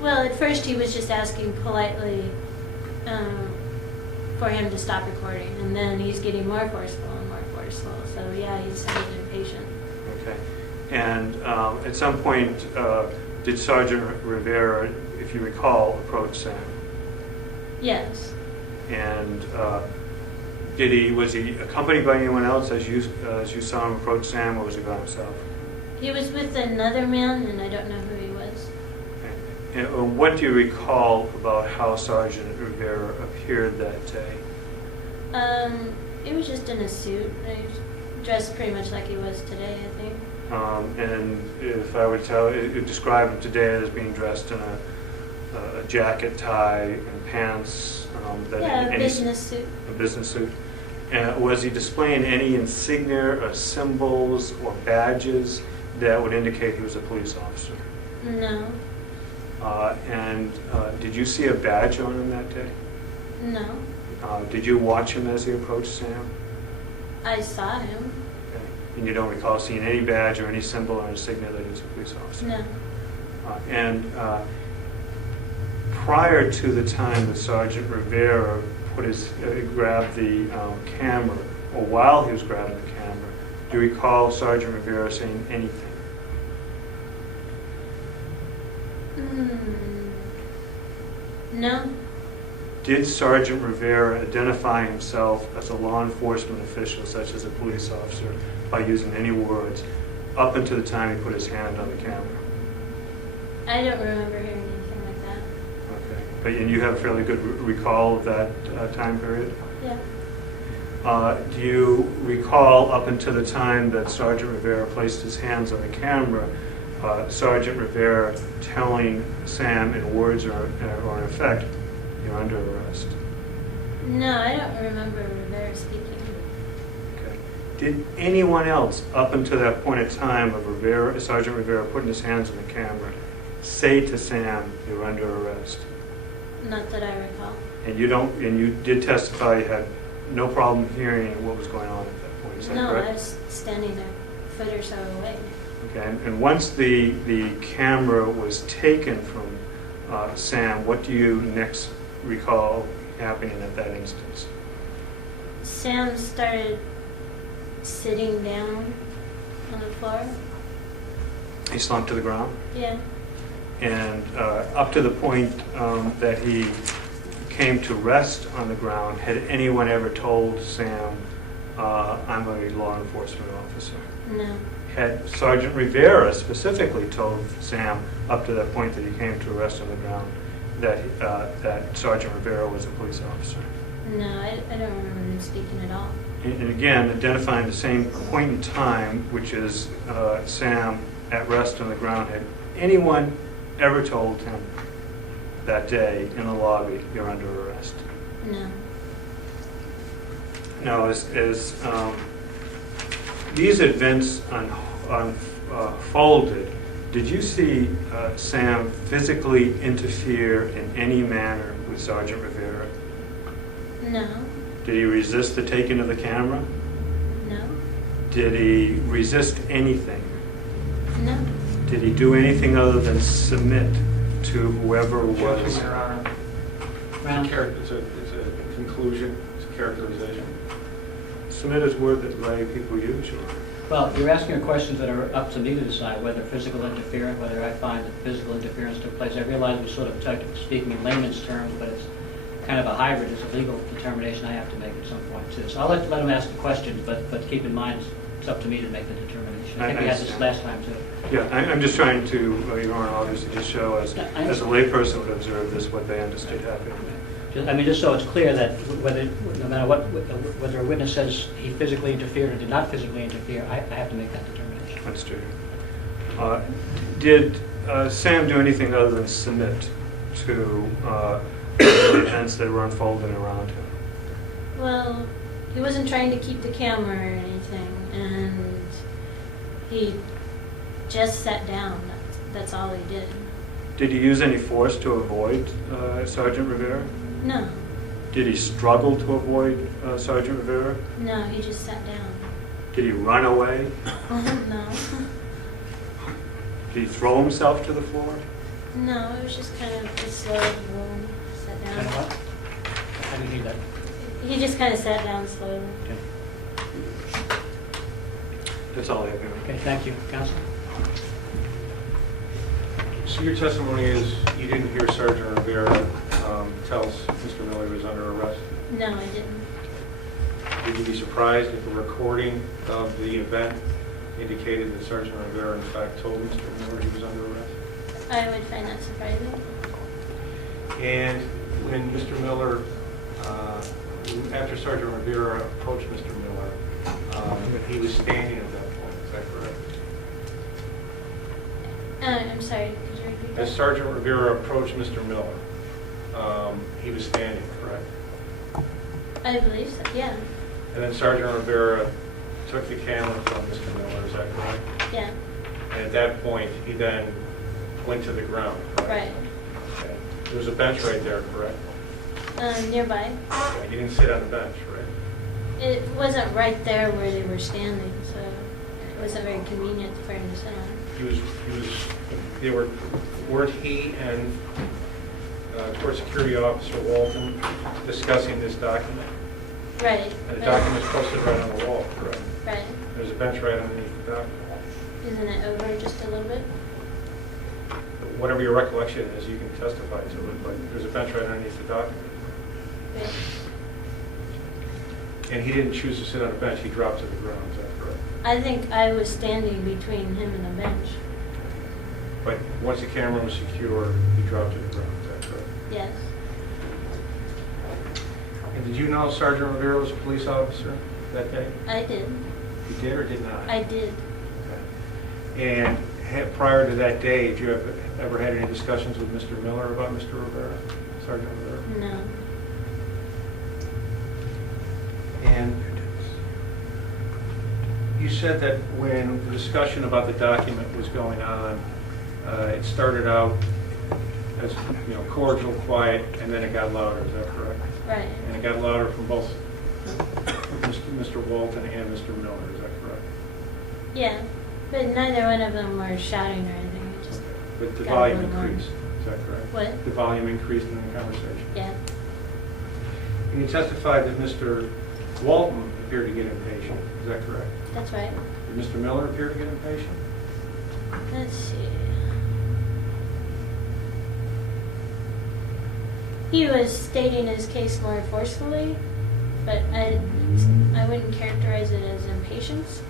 Well, at first he was just asking politely for him to stop recording, and then he's getting more forceful and more very slow. So yeah, he's a bit impatient. Okay. And at some point, did Sergeant Rivera, if you recall, approach Sam? Yes. And was he accompanied by anyone else as you saw him approach Sam, or was he by himself? He was with another man, and I don't know who he was. Okay. And what do you recall about how Sergeant Rivera appeared that day? He was just in a suit. He dressed pretty much like he was today, I think. And if I would describe him today as being dressed in a jacket, tie, and pants. A business suit. A business suit. Was he displaying any insignia or symbols or badges that would indicate he was a police officer? No. Did you see a badge on him that day? No. Did you watch him as he approached Sam? I saw him. Okay. And you don't recall seeing any badge or any symbol or insignia that he was a police officer? No. Prior to the time that Sergeant Rivera grabbed the camera, or while he was grabbing the camera, do you recall Sergeant Rivera saying anything? No. Did Sergeant Rivera identify himself as a law enforcement official, such as a police officer, by using any words up until the time he put his hand on the camera? I don't remember hearing anything like that. Okay. And you have a fairly good recall of that time period? Yeah. Do you recall up until the time that Sergeant Rivera placed his hands on the camera, Sergeant Rivera telling Sam in words or in effect, "You're under arrest"? No, I don't remember Rivera speaking. Okay. Did anyone else, up until that point in time of Sergeant Rivera putting his hands on the camera, say to Sam, "You're under arrest"? Not that I recall. And you did testify you had no problem hearing what was going on at that point, is that No, correct? I was standing a foot or so away. Okay, and once the camera was taken from Sam, what do you next recall happening at that instance? Sam started sitting down on the floor. He slumped to the ground? Yeah. And up to the point that he came to rest on the ground, had anyone ever told Sam, "I'm a law enforcement officer"? No. Had Sergeant Rivera specifically told Sam up to that point that he came to rest on the ground that Sergeant Rivera was a police officer? No, I don't remember him speaking at all. And again, identifying the same point in time, which is Sam at rest on the ground, had anyone ever told him that day in the lobby, "You're under arrest"? No. Now, as these events unfolded, did you see Sam physically interfere in any manner with Sergeant Rivera? No. Did he resist the taking of the camera? No. Did he resist anything? No. Did he do anything other than submit to whoever was? Judgment, Your Honor. Round. It's a conclusion, it's a characterization. Submit is a word that lay people use, Your Honor. Well, you're asking questions that are up to me to decide whether physical interference, whether I find that physical interference took place. I realize we're sort of speaking in layman's terms, but it's kind of a hybrid. It's a legal determination I have to make at some point too. So I'll let him ask the questions, but keep in mind it's up to me to make the determination. I think we had this last time too. Yeah, I'm just trying to, Your Honor, obviously just show as a layperson would observe this, what they understood happening. Just so it's clear that no matter what, whether a witness says he physically interfered or did not physically interfere, I have to make that determination. That's true. Did Sam do anything other than submit to the events that were unfolding around him? Well, he wasn't trying to keep the camera or anything, and he just sat down. That's all he did. Did he use any force to avoid Sergeant Rivera? No. Did he struggle to avoid Sergeant Rivera? No, he just sat down. Did he run away? No. Did he throw himself to the floor? No, it was just kind of a slow room. Sat Kind of down. what? How do you need that? He just kind of sat down slowly. Okay. That's all I have, Your Honor. Okay, thank you. Counsel? So your testimony is you didn't hear Sergeant Rivera tell Mr. Miller he was under arrest? No, I didn't. Would you be surprised if the recording of the event indicated that Sergeant Rivera in fact told Mr. Miller he was under arrest? I would find that surprising. And when Mr. Miller, after Sergeant Rivera approached Mr. Miller, he was standing at that point, is that correct? I'm sorry, could you repeat As that? Sergeant Rivera approached Mr. Miller, he was standing, correct? I believe so, yeah. And then Sergeant Rivera took the camera from Mr. Miller, is that correct? Yeah, And at that point, he then went to the ground, correct? right. Okay. There was a bench right there, correct? Nearby. Okay. He didn't sit on the bench, right? It wasn't right there where they were standing, so it wasn't very convenient for him to sit on. Weren't he and Court Security Officer Walton discussing this document? Right. And the but- document's posted right on the wall, correct? Right. There's a bench right underneath the document. Isn't it over just a little bit? Whatever your recollection is, you can testify to it, but there's a bench right underneath the document. Yeah. And he didn't choose to sit on a bench, he dropped to the ground, is that correct? I think I was standing between him and the bench. But once the camera was secure, he dropped to the ground, is that correct? Yes. And did you know Sergeant Rivera was a police officer that day? I did. You did or did not? I did. Okay. And prior to that day, did you ever had any discussions with Mr. Miller about Mr. Rivera, Sergeant Rivera? No. And you said that when the discussion about the document was going on, it started out as cordial, quiet, and then it got louder. Is that correct? Right. And it got louder from both Mr. Walton and Mr. Miller. Is that correct? Yeah. But neither one of them were shouting or anything. It just But the got a volume little more. increased. Is that correct? What? The volume increased in the conversation. Yeah. And you testified that Mr. Walton appeared to get impatient. Is that correct? That's right. Did Mr. Miller appear to get impatient? Let's see. He was stating his case more forcefully, but I wouldn't characterize it as impatience.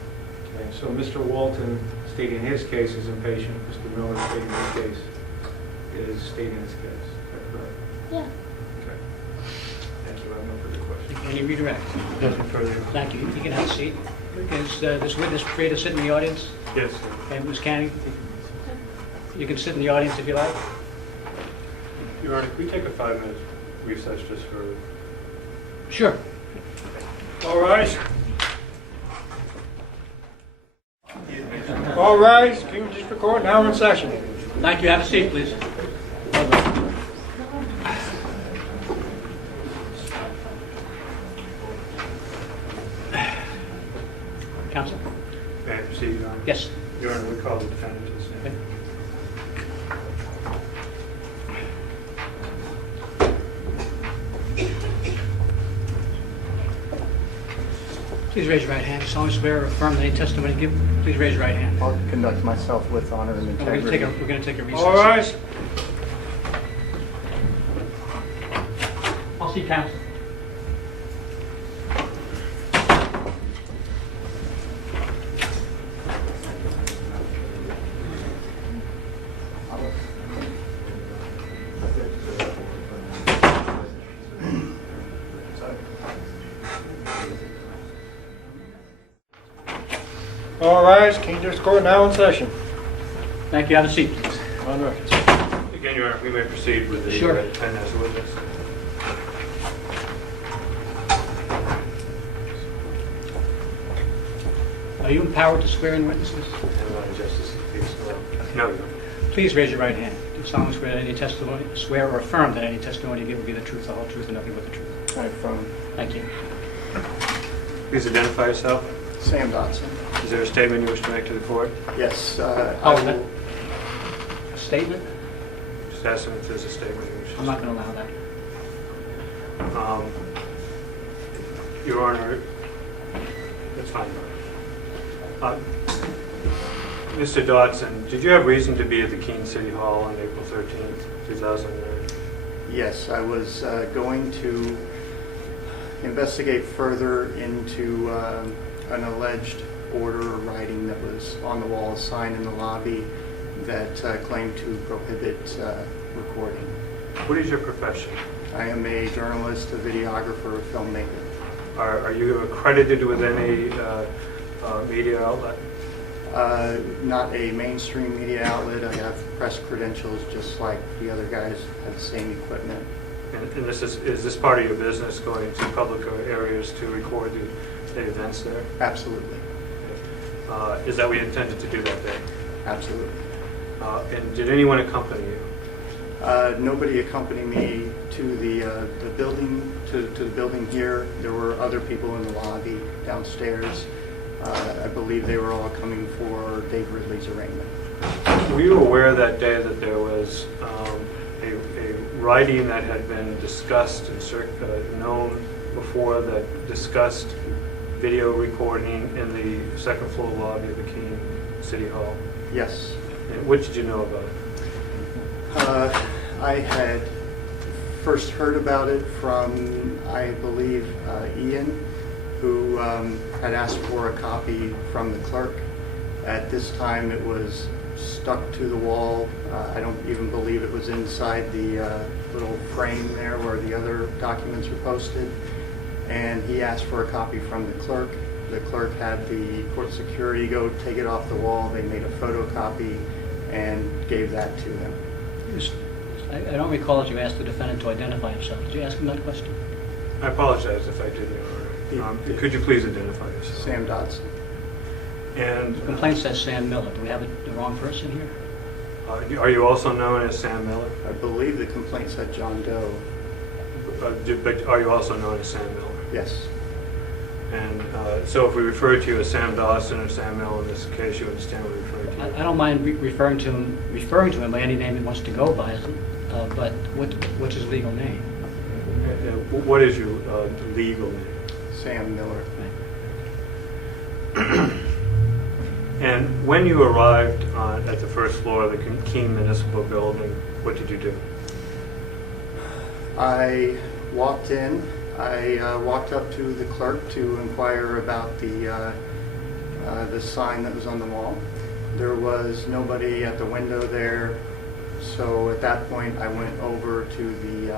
Okay, so Mr. Walton stating his case is impatient, Mr. Miller stating his case is stating his case. Is that correct? Yeah. Okay. Thank you. I have no further questions. Any redirect? Nothing further. Thank you. You can have a seat. Is this witness free to sit in the audience? Yes, sir. And Ms. Canning, you can sit in the audience if you like. Your Honor, can we take a 5-minute recess just for... Sure. All rise. All rise. King District Court now in session. Thank you. Have a seat, please. Counsel? May I proceed, Your Honor? Yes. Your Honor, we call the defendant to the stand. Okay. Please raise your right hand. Solemnly swear or affirm that any testimony given. Please raise your right hand. I'll conduct myself with honor and We're going integrity. to take a recess. All rise. I'll see counsel. All rise. King District Court now in session. Thank you. Have a seat, please. On record. Again, Your Honor, we may proceed with the Sure. defendant as a witness. Are you empowered to swear in witnesses? Justice, please. No, Your Honor. Please raise your right hand. Do you solemnly swear that any testimony, swear or affirm that any testimony you give will be the truth, the whole truth, and nothing but the truth? I affirm. Thank you. Please identify yourself. Sam Dodson. Is there a statement you wish to make to the court? Yes. Oh, is that a statement? Just ask him if there's a statement you wish to I'm not going to allow that. Your Honor, that's fine, Your Honor. Mr. Dodson, did you have reason to be at the Keene City Hall on April 13th, 2009? Yes, I was going to investigate further into an alleged order or writing that was on the wall, a sign in the lobby that claimed to prohibit recording. What is your profession? I am a journalist, a videographer, a filmmaker. Are you accredited with any media outlet? Not a mainstream media outlet. I have press credentials just like the other guys have the same equipment. And is this part of your business, going to public areas to record the events there? Absolutely. Is that what you intended to do that day? Absolutely. And did anyone accompany you? Nobody accompanied me to the building, to the building here. There were other people in the lobby downstairs. I believe they were all coming for Dave Ridley's arraignment. Were you aware that day that there was a writing that had been discussed and known before that discussed video recording in the second floor lobby of the Keene City Hall? Yes. And what did you know about it? I had first heard about it from, I believe, Ian, who had asked for a copy from the clerk. At this time, it was stuck to the wall. I don't even believe it was inside the little frame there where the other documents were posted. And he asked for a copy from the clerk. The clerk had the court security go take it off the wall. They made a photocopy and gave that to him. I don't recall that you asked the defendant to identify himself. Did you ask him that question? I apologize if I did, Your Honor. Could you please identify yourself? Sam Dodson. And The complaint says Sam Miller. Do we have the wrong person here? are you also known as Sam Miller? I believe the complaint said John Doe. But are you also known as Sam Miller? Yes. And so if we refer to you as Sam Dodson or Sam Miller in this case, you understand what we refer to you? I don't mind referring to him by any name he wants to go by, but what's his legal name? What is your legal name? Sam Miller. And when you arrived at the first floor of the Keene Municipal Building, what did you do? I walked in. I walked up to the clerk to inquire about the sign that was on the wall. There was nobody at the window there, so at that point I went over to the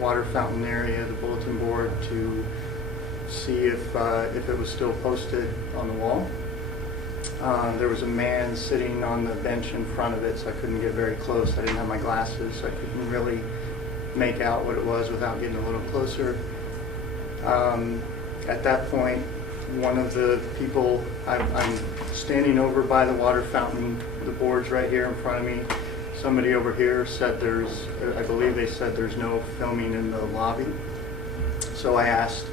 water fountain area, the bulletin board, to see if it was still posted on the wall. There was a man sitting on the bench in front of it, so I couldn't get very close. I didn't have my glasses, so I couldn't really make out what it was without getting a little closer. At that point, one of the people, I'm standing over by the water fountain, the board's right here in front of me. Somebody over here said I believe they said there's no filming in the lobby. So I asked,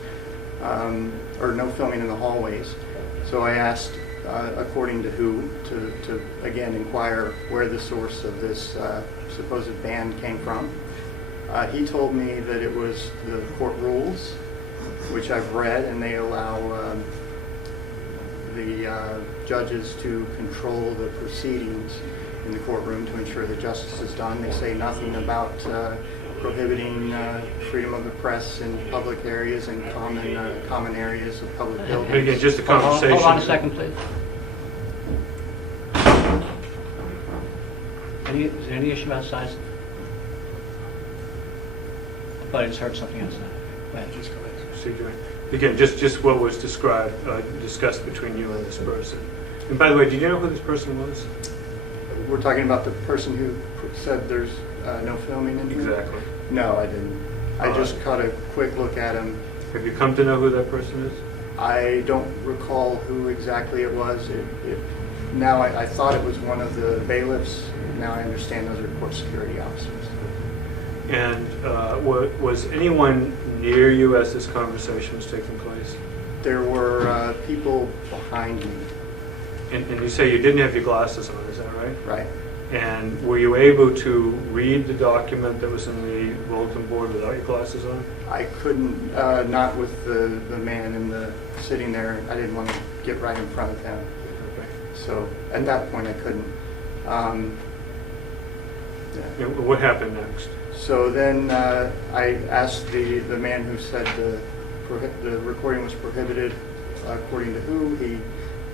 or no filming in the hallways. So I asked, according to who, to again inquire where the source of this supposed ban came from. He told me that it was the court rules, which I've read, and they allow the judges to control the proceedings in the courtroom to ensure that justice is done. They say nothing about prohibiting freedom of the press in public areas and common areas of public buildings. And again, just a conversation. Hold on a second, please. Is there any issue outside? But I just heard something outside. Go ahead. Just go ahead. Procedure. Again, just what was described, discussed between you and this person. And by the way, did you know who this person was? We're talking about the person who said there's no filming in here? Exactly. No, I didn't. I just caught a quick look at him. Have you come to know who that person is? I don't recall who exactly it was. Now I thought it was one of the bailiffs. Now I understand those are court security officers. And was anyone near you as this conversation was taking place? There were people behind me. And you say you didn't have your glasses on, is that right? Right. And were you able to read the document that was in the bulletin board without your glasses on? I couldn't, not with the man sitting there. I didn't want to get right in front of him. So at that point, I couldn't. Yeah. And what happened next? So then I asked the man who said the recording was prohibited, according to who. He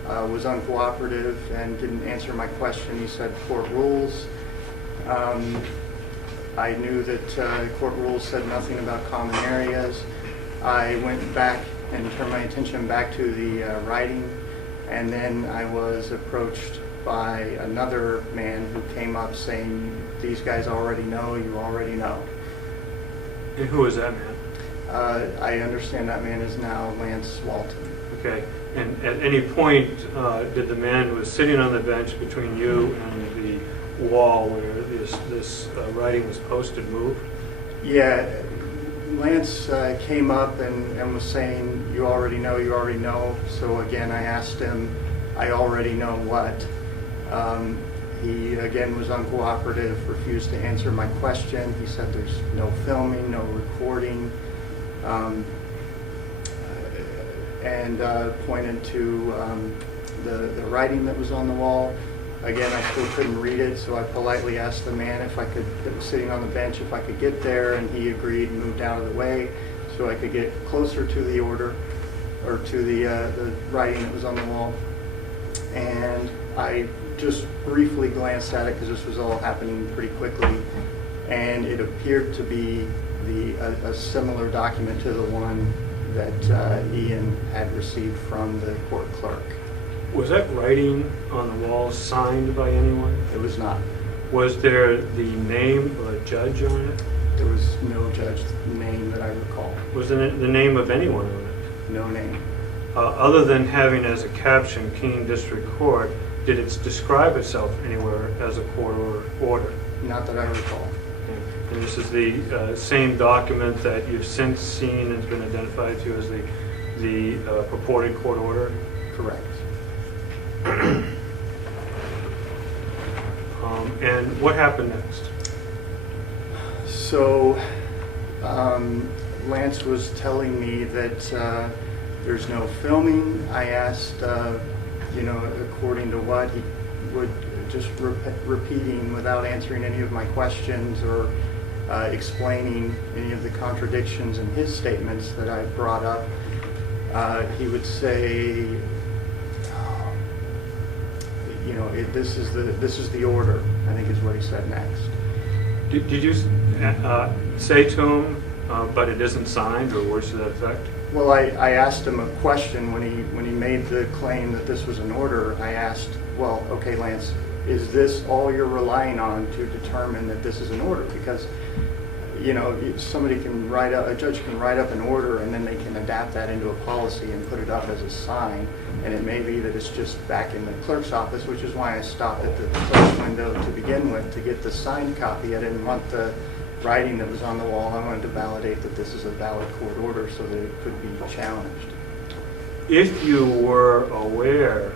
was uncooperative and didn't answer my question. He said court rules. I knew that court rules said nothing about common areas. I went back and turned my attention back to the writing, and then I was approached by another man who came up saying, "These guys already know, you already know." And who was that man? I understand that man is now Lance Walton. Okay. And at any point, did the man who was sitting on the bench between you and the wall where this writing was posted move? Yeah, Lance came up and was saying, "You already know, you already know." So again, I asked him, "I already know what?" He again was uncooperative, refused to answer my question. He said there's no filming, no recording, and pointed to the writing that was on the wall. Again, I still couldn't read it, so I politely asked the man if I could, that was sitting on the bench, if I could get there, and he agreed and moved out of the way so I could get closer to the order, or to the writing that was on the wall. And I just briefly glanced at it because this was all happening pretty quickly, and it appeared to be a similar document to the one that Ian had received from the court clerk. Was that writing on the wall signed by anyone? It was not. Was there the name of a judge on it? There was no judge name that I recall. Was there the name of anyone on it? No name. Other than having as a caption Keene District Court, did it describe itself anywhere as a court order? Not that I recall. And this is the same document that you've since seen and been identified to as the purported court order? Correct. And what happened next? So Lance was telling me that there's no filming. I asked, according to what, he would just repeating without answering any of my questions or explaining any of the contradictions in his statements that I brought up. He would say, this is the order, I think is what he said next. Did you say to him, but it isn't signed, or words to that effect? Well, I asked him a question when he made the claim that this was an order. I asked, well, okay, Lance, is this all you're relying on to determine that this is an order? Because, a judge can write up an order and then they can adapt that into a policy and put it up as a sign. And it may be that it's just back in the clerk's office, which is why I stopped at the clerk's window to begin with to get the signed copy. I didn't want the writing that was on the wall. I wanted to validate that this is a valid court order so that it could be challenged. If you were aware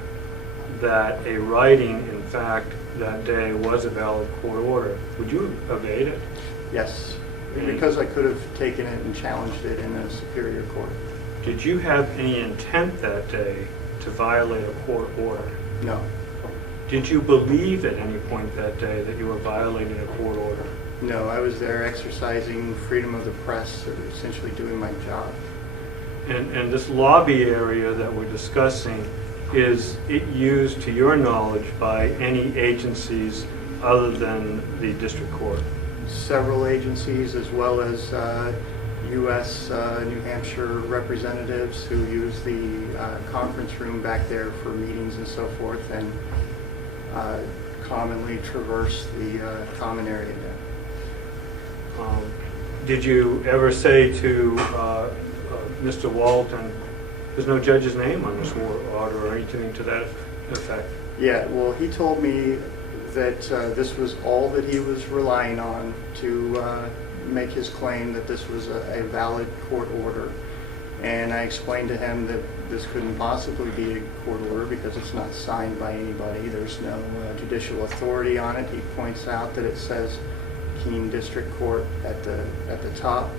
that a writing, in fact, that day was a valid court order, would you evade it? Yes, because I could have taken it and challenged it in a superior court. Did you have any intent that day to violate a court order? No. Did you believe at any point that day that you were violating a court order? No, I was there exercising freedom of the press, or essentially doing my job. And this lobby area that we're discussing, is it used, to your knowledge, by any agencies other than the district court? Several agencies, as well as U.S. New Hampshire representatives who use the conference room back there for meetings and so forth, and commonly traverse the common area there. Did you ever say to Mr. Walton, there's no judge's name on this order or anything to that effect? Yeah, well, he told me that this was all that he was relying on to make his claim that this was a valid court order. And I explained to him that this couldn't possibly be a court order because it's not signed by anybody. There's no judicial authority on it. He points out that it says Keene District Court at the top.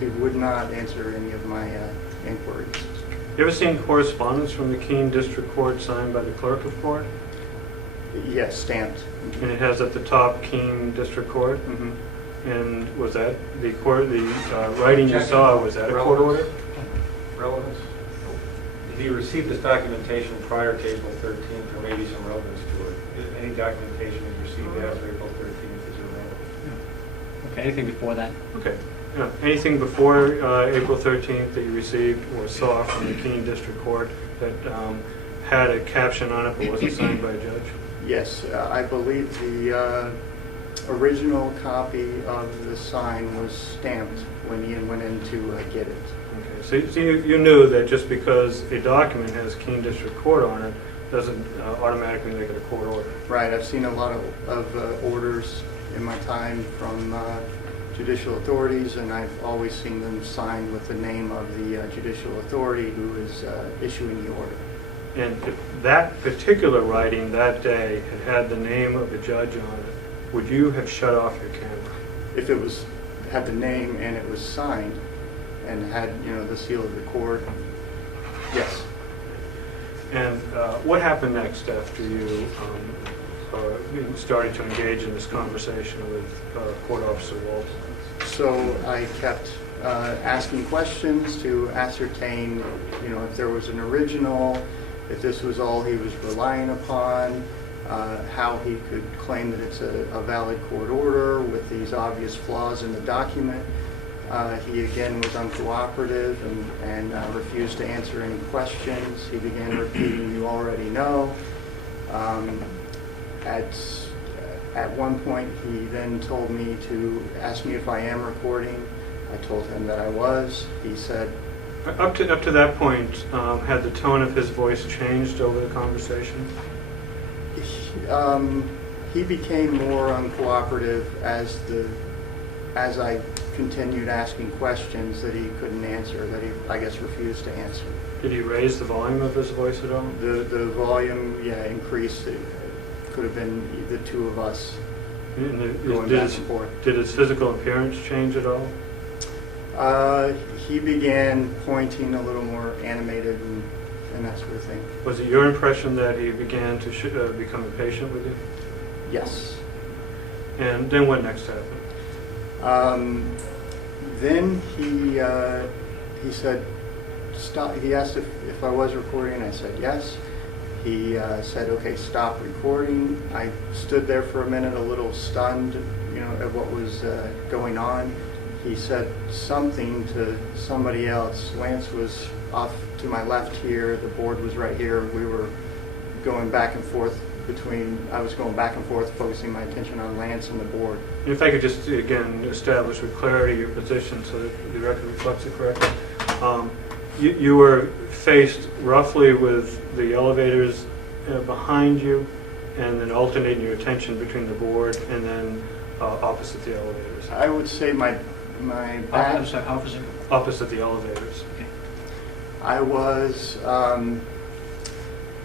He would not answer any of my inquiries. You ever seen correspondence from the Keene District Court signed by the clerk of court? Yes, stamped. And it has at the top Keene District Court? Mhm. And was that the court, the writing you saw, was that a court order? Relevance? If he received this documentation prior to April 13th, there may be some relevance to it. Any documentation he received after April 13th is irrelevant. Okay, anything before that? Okay. Yeah. Anything before April 13th that you received or saw from the Keene District Court that had a caption on it but wasn't signed by a judge? Yes, I believe the original copy of the sign was stamped when Ian went in to get it. Okay. So you knew that just because a document has Keene District Court on it doesn't automatically make it a court order? Right, I've seen a lot of orders in my time from judicial authorities, and I've always seen them signed with the name of the judicial authority who is issuing the order. And if that particular writing that day had the name of a judge on it, would you have shut off your camera? If it had the name and it was signed and had, the seal of the court, yes. And what happened next after you started to engage in this conversation with Court Officer Walton? So I kept asking questions to ascertain, if there was an original, if this was all he was relying upon, how he could claim that it's a valid court order with these obvious flaws in the document. He again was uncooperative and refused to answer any questions. He began repeating, "You already know." At one point, he then told me to ask me if I am recording. I told him that I was. He said, Up to that point, had the tone of his voice changed over the conversation? he became more uncooperative as I continued asking questions that he couldn't answer, that he, I guess, refused to answer. Did he raise the volume of his voice at all? The volume, increased. It could have been the two of us going back and forth. Did his physical appearance change at all? He began pointing a little more animated and that sort of thing. Was it your impression that he began to become impatient with you? Yes. And then what next happened? Then he said, stop. He asked if I was recording. I said yes. He said, okay, stop recording. I stood there for a minute, a little stunned, at what was going on. He said something to somebody else. Lance was off to my left here. The board was right here. We were going back and forth I was going back and forth, focusing my attention on Lance and the board. If I could just, again, establish with clarity your position so that the record reflects it correctly. You were faced roughly with the elevators behind you and then alternating your attention between the board and then opposite the elevators. I would say my back... I'm sorry, officer? Opposite the elevators. Okay. I was,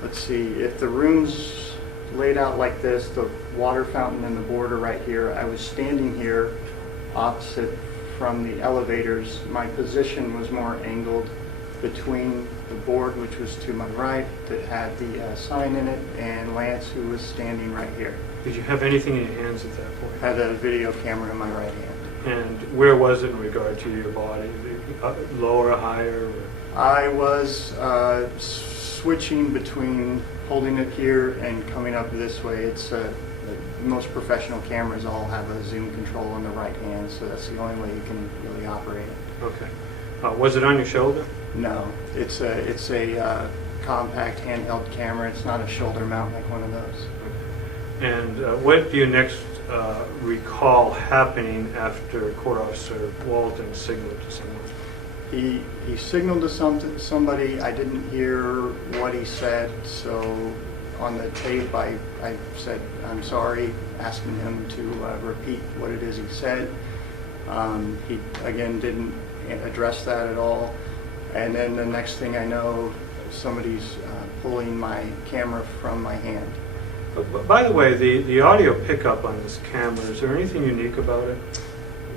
let's see, if the room's laid out like this, the water fountain and the board are right here. I was standing here opposite from the elevators. My position was more angled between the board, which was to my right, that had the sign in it, and Lance, who was standing right here. Did you have anything in your hands at that point? Had a video camera in my right hand. And where was it in regard to your body? Lower, higher? Or? I was switching between holding it here and coming up this way. It's most professional cameras all have a zoom control on the right hand, so that's the only way you can really operate it. Okay. Was it on your shoulder? No, it's a compact handheld camera. It's not a shoulder mount like one of those. Okay. And what do you next recall happening after Court Officer Walton signaled to someone? He signaled to somebody. I didn't hear what he said, so on the tape I said, I'm sorry, asking him to repeat what it is he said. He, again, didn't address that at all. And then the next thing I know, somebody's pulling my camera from my hand. But by the way, the audio pickup on this camera, is there anything unique about it?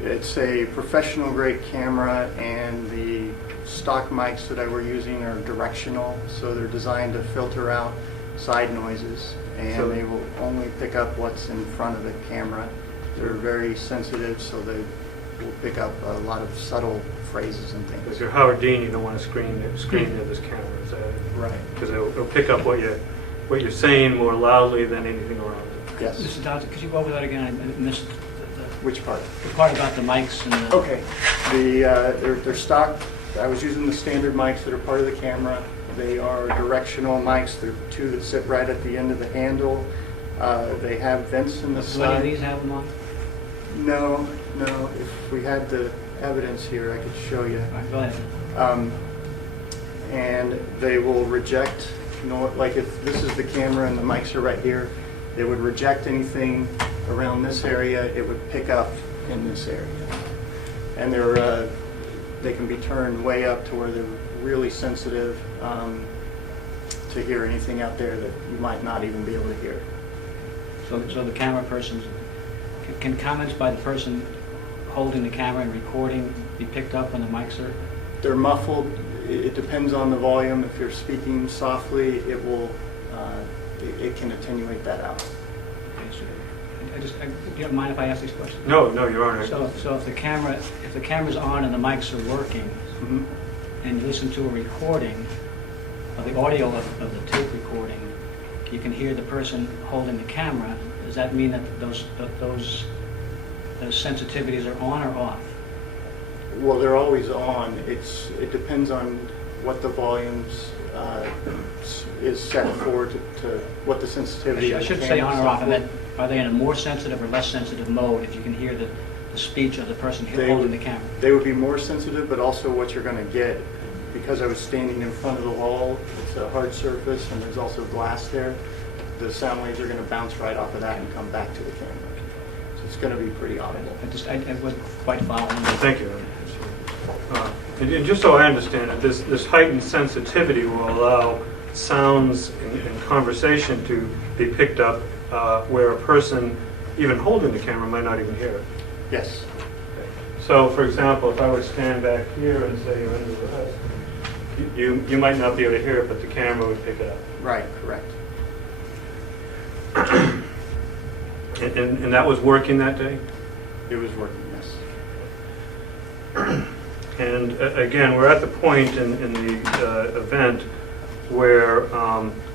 It's a professional grade camera, and the stock mics that I were using are directional, so they're designed to filter out side noises, and So- they will only pick up what's in front of the camera. They're very sensitive, so they will pick up a lot of subtle phrases and If things. you're Howard Dean, you don't want to scream near this camera, is that it? Right. Because it'll pick up what you're saying more loudly than anything around it. Yes. Mr. Dodson, could you go over that again? I missed Which part? the part about the mics and the... Okay. They're stock. I was using the standard mics that are part of the camera. They are directional mics. They're two that sit right at the end of the handle. They have vents in the Do any of side. these have them on? No. If we had the evidence here, I could show you. All right, go ahead. And they will reject, like if this is the camera and the mics are right here, they would reject anything around this area. It would pick up in this area. And they can be turned way up to where they're really sensitive to hear anything out there that you might not even be able to hear. So the camera person, can comments by the person holding the camera and recording be picked up when the mics are? They're muffled. It depends on the volume. If you're speaking softly, it will. It can attenuate that out. Do you mind if I ask these questions? No, Your Honor. So if the camera's on and the mics are working, Mhm. and you listen to a recording of the audio of the tape recording, you can hear the person holding the camera. Does that mean that those sensitivities are on or off? Well, they're always on. It depends on what the volumes is set for to what the sensitivity. I of the should say camera on or off, and software. then are they in a more sensitive or less sensitive mode if you can hear the speech of the person They holding would- the camera? They would be more sensitive, but also what you're going to get, because I was standing in front of the wall, it's a hard surface, and there's also glass there, the sound waves are going to bounce right off of that and come back to the camera. So it's going to be pretty audible. I wasn't quite following. Thank you. And just so I understand it, this heightened sensitivity will allow sounds in conversation to be picked up where a person, even holding the camera, might not even hear it. Yes. So, for example, if I would stand back here and say you're under arrest, you might not be able to hear it, but the camera would pick it up. Right, correct. And that was working that day? It was working, yes. And again, we're at the point in the event where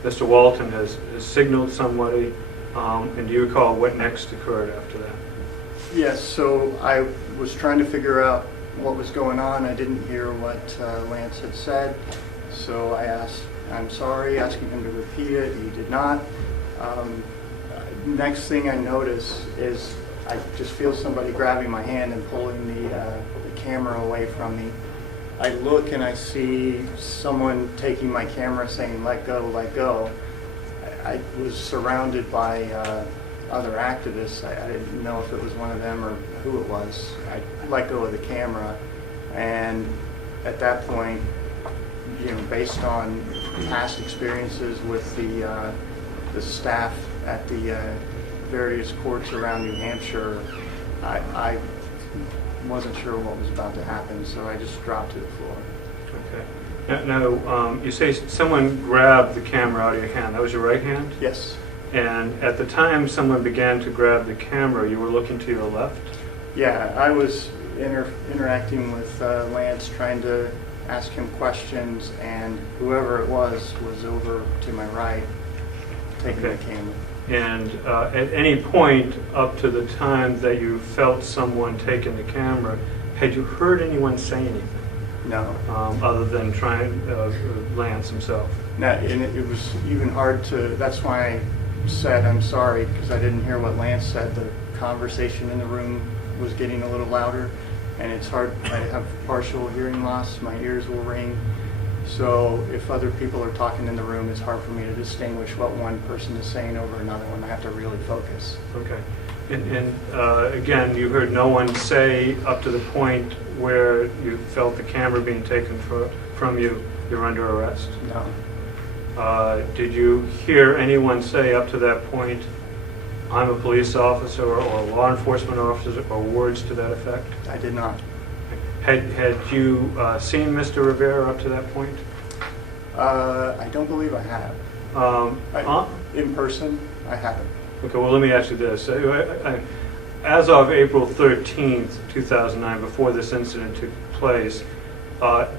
Mr. Walton has signaled somebody, and do you recall what next occurred after that? Yes, so I was trying to figure out what was going on. I didn't hear what Lance had said, so I asked, I'm sorry, asking him to repeat it. He did not. Next thing I notice is I just feel somebody grabbing my hand and pulling the camera away from me. I look and I see someone taking my camera saying, let go, let go. I was surrounded by other activists. I didn't know if it was one of them or who it was. I let go of the camera, and at that point, based on past experiences with the staff at the various courts around New Hampshire, I wasn't sure what was about to happen, so I just dropped to the floor. Okay. Now, you say someone grabbed the camera out of your hand. That was your right hand? Yes. And at the time someone began to grab the camera, you were looking to your left? Yeah, I was interacting with Lance, trying to ask him questions, and whoever it was over to my right, taking the camera. And at any point up to the time that you felt someone taking the camera, had you heard anyone say anything? No. Other than Lance himself? No, and it was even hard to, that's why I said I'm sorry, because I didn't hear what Lance said. The conversation in the room was getting a little louder, and it's hard. I have partial hearing loss. My ears will ring. So if other people are talking in the room, it's hard for me to distinguish what one person is saying over another one. I have to really focus. Okay. And again, you heard no one say up to the point where you felt the camera being taken from you, you're under arrest? No. Did you hear anyone say up to that point, I'm a police officer or a law enforcement officer, or words to that effect? I did not. Had you seen Mr. Rivera up to that point? I don't believe I have. In person, I haven't. Okay, well, let me ask you this. As of April 13th, 2009, before this incident took place,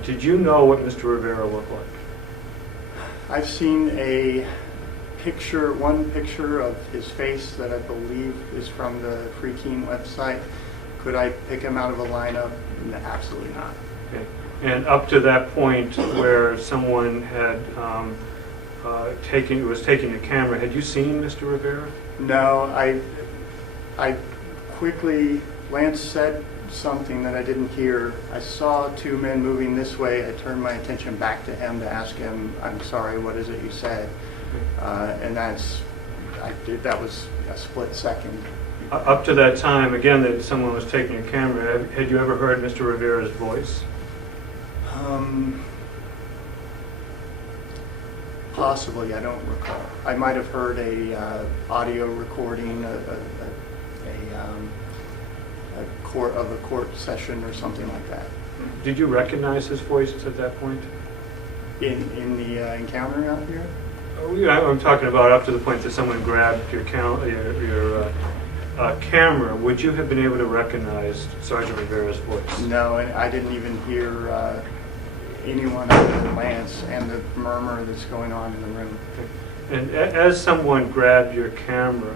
did you know what Mr. Rivera looked like? I've seen one picture of his face that I believe is from the FreeKeene website. Could I pick him out of a lineup? No, absolutely not. Okay. And up to that point where someone had was taking a camera, had you seen Mr. Rivera? No, I quickly, Lance said something that I didn't hear. I saw two men moving this way. I turned my attention back to him to ask him, I'm sorry, what is it you said? And that was a split second. Up to that time, again, that someone was taking a camera, had you ever heard Mr. Rivera's voice? Possibly, I don't recall. I might have heard a audio recording of a court session or something like that. Did you recognize his voice at that point? In the encounter out here? Oh, yeah, I'm talking about up to the point that someone grabbed your camera. Would you have been able to recognize Sergeant Rivera's voice? No, and I didn't even hear anyone other than Lance and the murmur that's going on in the room. And as someone grabbed your camera,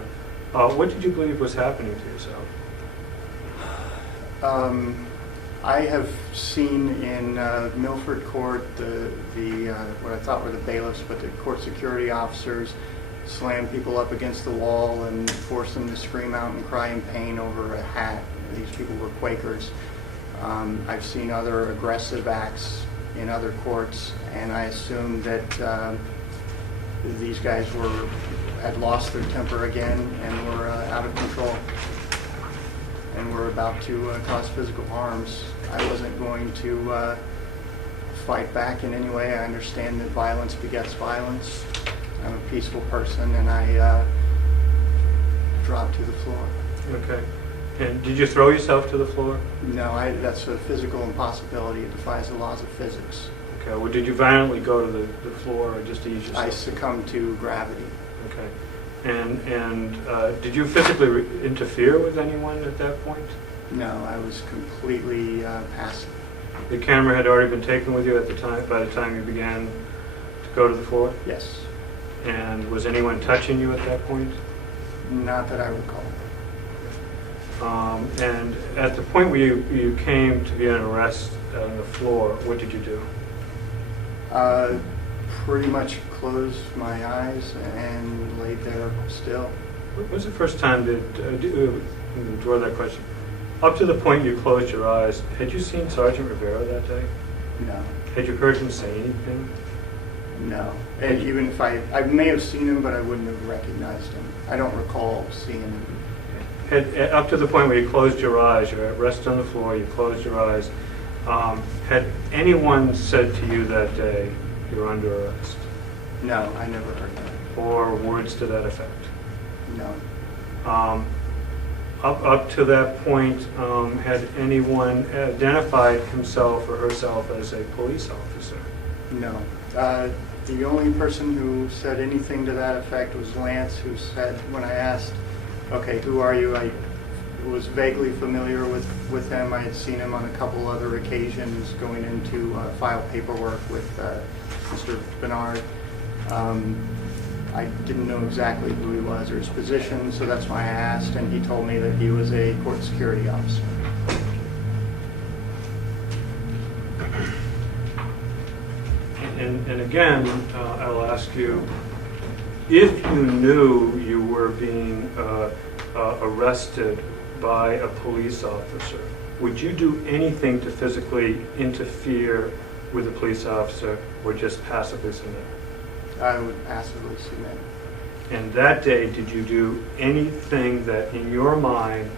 what did you believe was happening to yourself? I have seen in Milford Court what I thought were the bailiffs, but the court security officers slam people up against the wall and force them to scream out and cry in pain over a hat. These people were Quakers. I've seen other aggressive acts in other courts, and I assumed that these guys had lost their temper again and were out of control and were about to cause physical harms. I wasn't going to fight back in any way. I understand that violence begets violence. I'm a peaceful person, and I dropped to the floor. Okay. And did you throw yourself to the floor? No, that's a physical impossibility. It defies the laws of physics. Okay. Well, did you violently go to the floor or just ease yourself? I succumbed to gravity. Okay. And did you physically interfere with anyone at that point? No, I was completely passive. The camera had already been taken with you at the time, by the time you began to go to the floor? Yes. And was anyone touching you at that point? Not that I recall. And at the point where you came to be an arrest on the floor, what did you do? Pretty much closed my eyes and laid there still. What was the first time that, draw that question, up to the point you closed your eyes, had you seen Sergeant Rivera that day? No. Had you heard him say anything? No. And even if I may have seen him, but I wouldn't have recognized him. I don't recall seeing him. Up to the point where you closed your eyes, you're at rest on the floor, you closed your eyes, had anyone said to you that day, you're under arrest? No, I never heard that. Or words to that effect? No. Up to that point, had anyone identified himself or herself as a police officer? No. The only person who said anything to that effect was Lance, who said, when I asked, okay, who are you? I was vaguely familiar with him. I had seen him on a couple other occasions going into file paperwork with Mr. Bernard. I didn't know exactly who he was or his position, so that's why I asked, and he told me that he was a court security officer. And again, I'll ask you, if you knew you were being arrested by a police officer, would you do anything to physically interfere with a police officer or just passively submit? I would passively submit. And that day, did you do anything that in your mind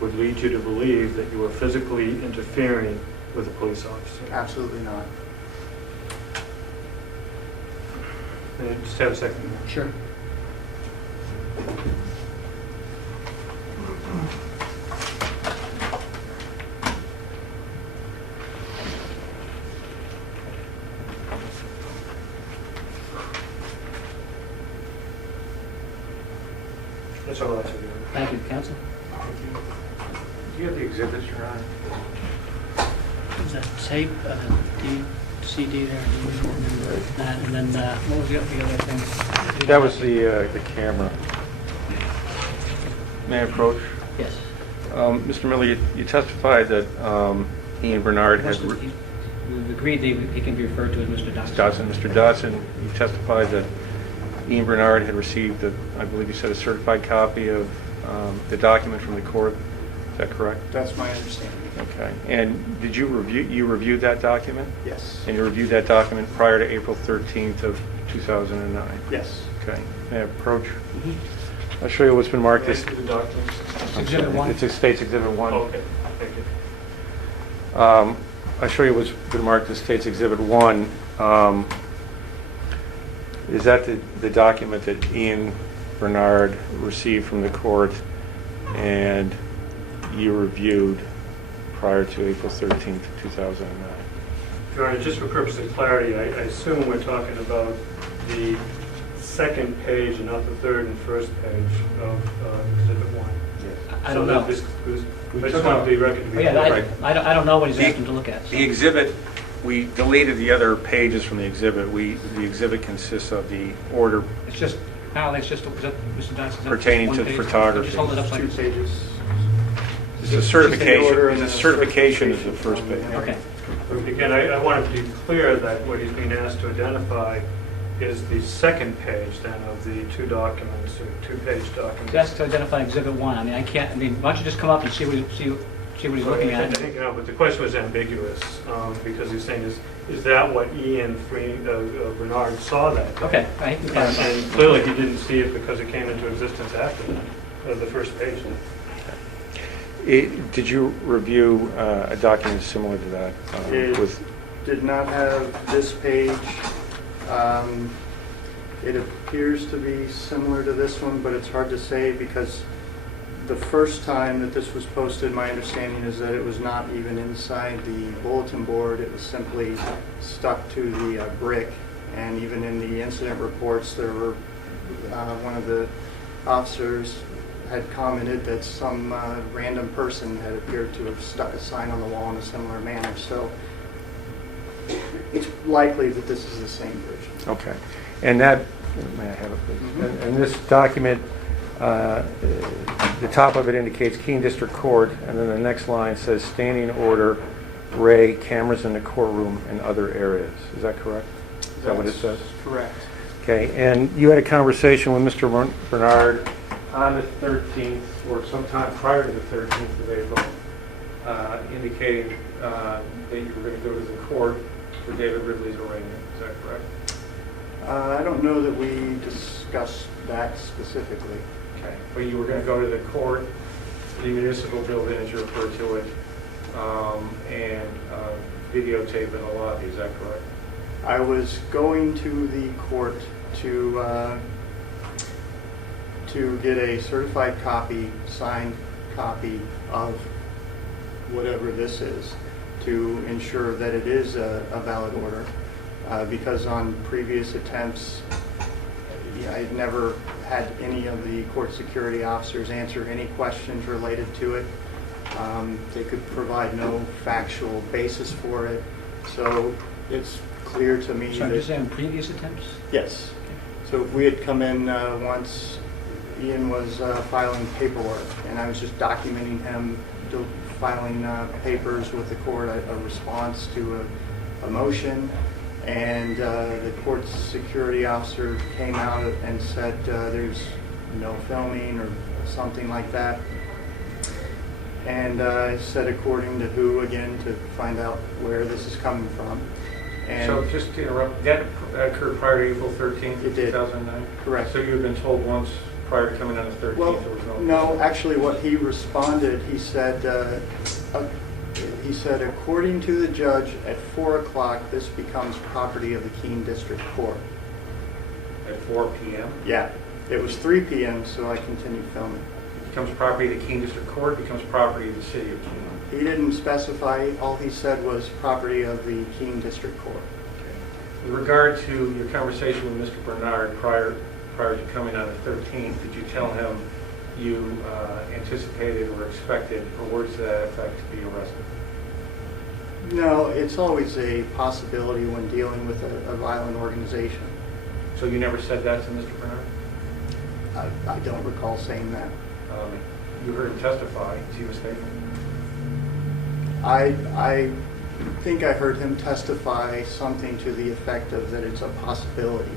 would lead you to believe that you were physically interfering with a police officer? Absolutely not. Just have a second. Sure. That's all I have to do. Thank you, counsel. Do you have the exhibits, Your Honor? Is that tape, CD there, and then what was the other thing? That was the camera. May I approach? Yes. Mr. Miller, you testified that Ian Bernard had... We've agreed that he can be referred to as Mr. Dodson. Mr. Dodson, you testified that Ian Bernard had received, I believe you said, a certified copy of the document from the court. Is that correct? That's my understanding. Okay. And did you reviewed that document? Yes. And you reviewed that document prior to April 13th of 2009? Yes. Okay. May I approach? I'll show you what's been marked as... The document. Exhibit 1. It's State's Exhibit 1. Okay, thank you. I'll show you what's been marked as State's Exhibit 1. Is that the document that Ian Bernard received from the court and you reviewed prior to April 13th, 2009? Your Honor, just for purpose of clarity, I assume we're talking about the second page and not the third and first page of Exhibit 1. I don't know. I just want the record to be Yeah, clear. Right. I don't know what he's asking to look at. so. The exhibit, we deleted the other pages from the exhibit. The exhibit consists of the order It's just, apparently it's just, is that, Mr. Dodson? is that Pertaining just to one page? photography. Just hold it up like Two this. pages. It's a certification. order and It's a then a certification is the first certification. page. Okay. Again, I want to be clear that what he's being asked to identify is the second page then of the two documents, or two-page documents. That's to identify Exhibit 1. I mean, why don't you just come up and see what he's looking I at? think, but the question was ambiguous, because he's saying, is that what Ian Bernard saw that day? Okay, all right. And clearly he didn't see it because it came into existence after that, the first page. Did you review a document similar to that? It did not have this page. It appears to be similar to this one, but it's hard to say because the first time that this was posted, my understanding is that it was not even inside the bulletin board. It was simply stuck to the brick. And even in the incident reports, there were one of the officers had commented that some random person had appeared to have stuck a sign on the wall in a similar manner. So it's likely that this is the same version. Okay. And that, may I have it, please? And this document, the top of it indicates Keene District Court, and then the next line says standing order, Ray, cameras in the courtroom and other areas. Is that correct? Is that what it says? Correct. Okay. And you had a conversation with Mr. Bernard on the 13th, or sometime prior to the 13th of April, indicating that you were going to go to the court for David Ridley's arraignment. Is that correct? I don't know that we discussed that specifically. Okay. But you were going to go to the court, the municipal building, as you refer to it, and videotape in the lobby. Is that correct? I was going to the court to get a certified copy, signed copy of whatever this is, to ensure that it is a valid order. Because on previous attempts, I never had any of the court security officers answer any questions related to it. They could provide no factual basis for it. So it's clear to me So I'm that... just saying previous attempts? Yes. So we had come in once, Ian was filing paperwork, and I was just documenting him filing papers with the court, a response to a motion. And the court's security officer came out and said there's no filming or something like that. And I said according to who, again, to find out where this is coming from. And So just to interrupt, that occurred prior to April 13th, It did. 2009? Correct. So you had been told once prior to coming on the 13th Well, there was no... no, actually what he responded, he said, according to the judge, at 4 o'clock, this becomes property of the Keene District Court. At 4 p.m.? Yeah, it was 3 p.m., so I continued filming. It becomes property of the Keene District Court, becomes property of the city of Keene. He didn't specify, all he said was property of the Keene District Court. Okay. With regard to your conversation with Mr. Bernard prior to coming on the 13th, did you tell him you anticipated or expected, or words to that effect, to be arrested? No, it's always a possibility when dealing with a violent organization. So you never said that to Mr. Bernard? I don't recall saying that. You heard him testify. Is he mistaken? I think I heard him testify something to the effect of that it's a possibility.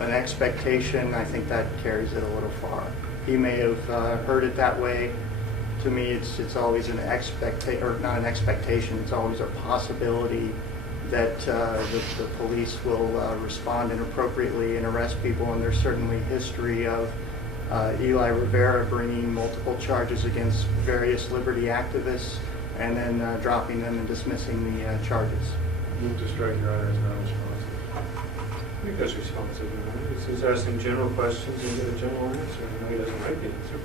An expectation, I think that carries it a little far. He may have heard it that way. To me, it's always an expectation, or not an expectation, it's always a possibility that the police will respond inappropriately and arrest people, and there's certainly history of Eli Rivera bringing multiple charges against various liberty activists and then dropping them and dismissing the charges. Move to strike, Your Honor, as non-responsive. I think that's responsive. He's asking general questions and get a general answer. I know he doesn't like the answer,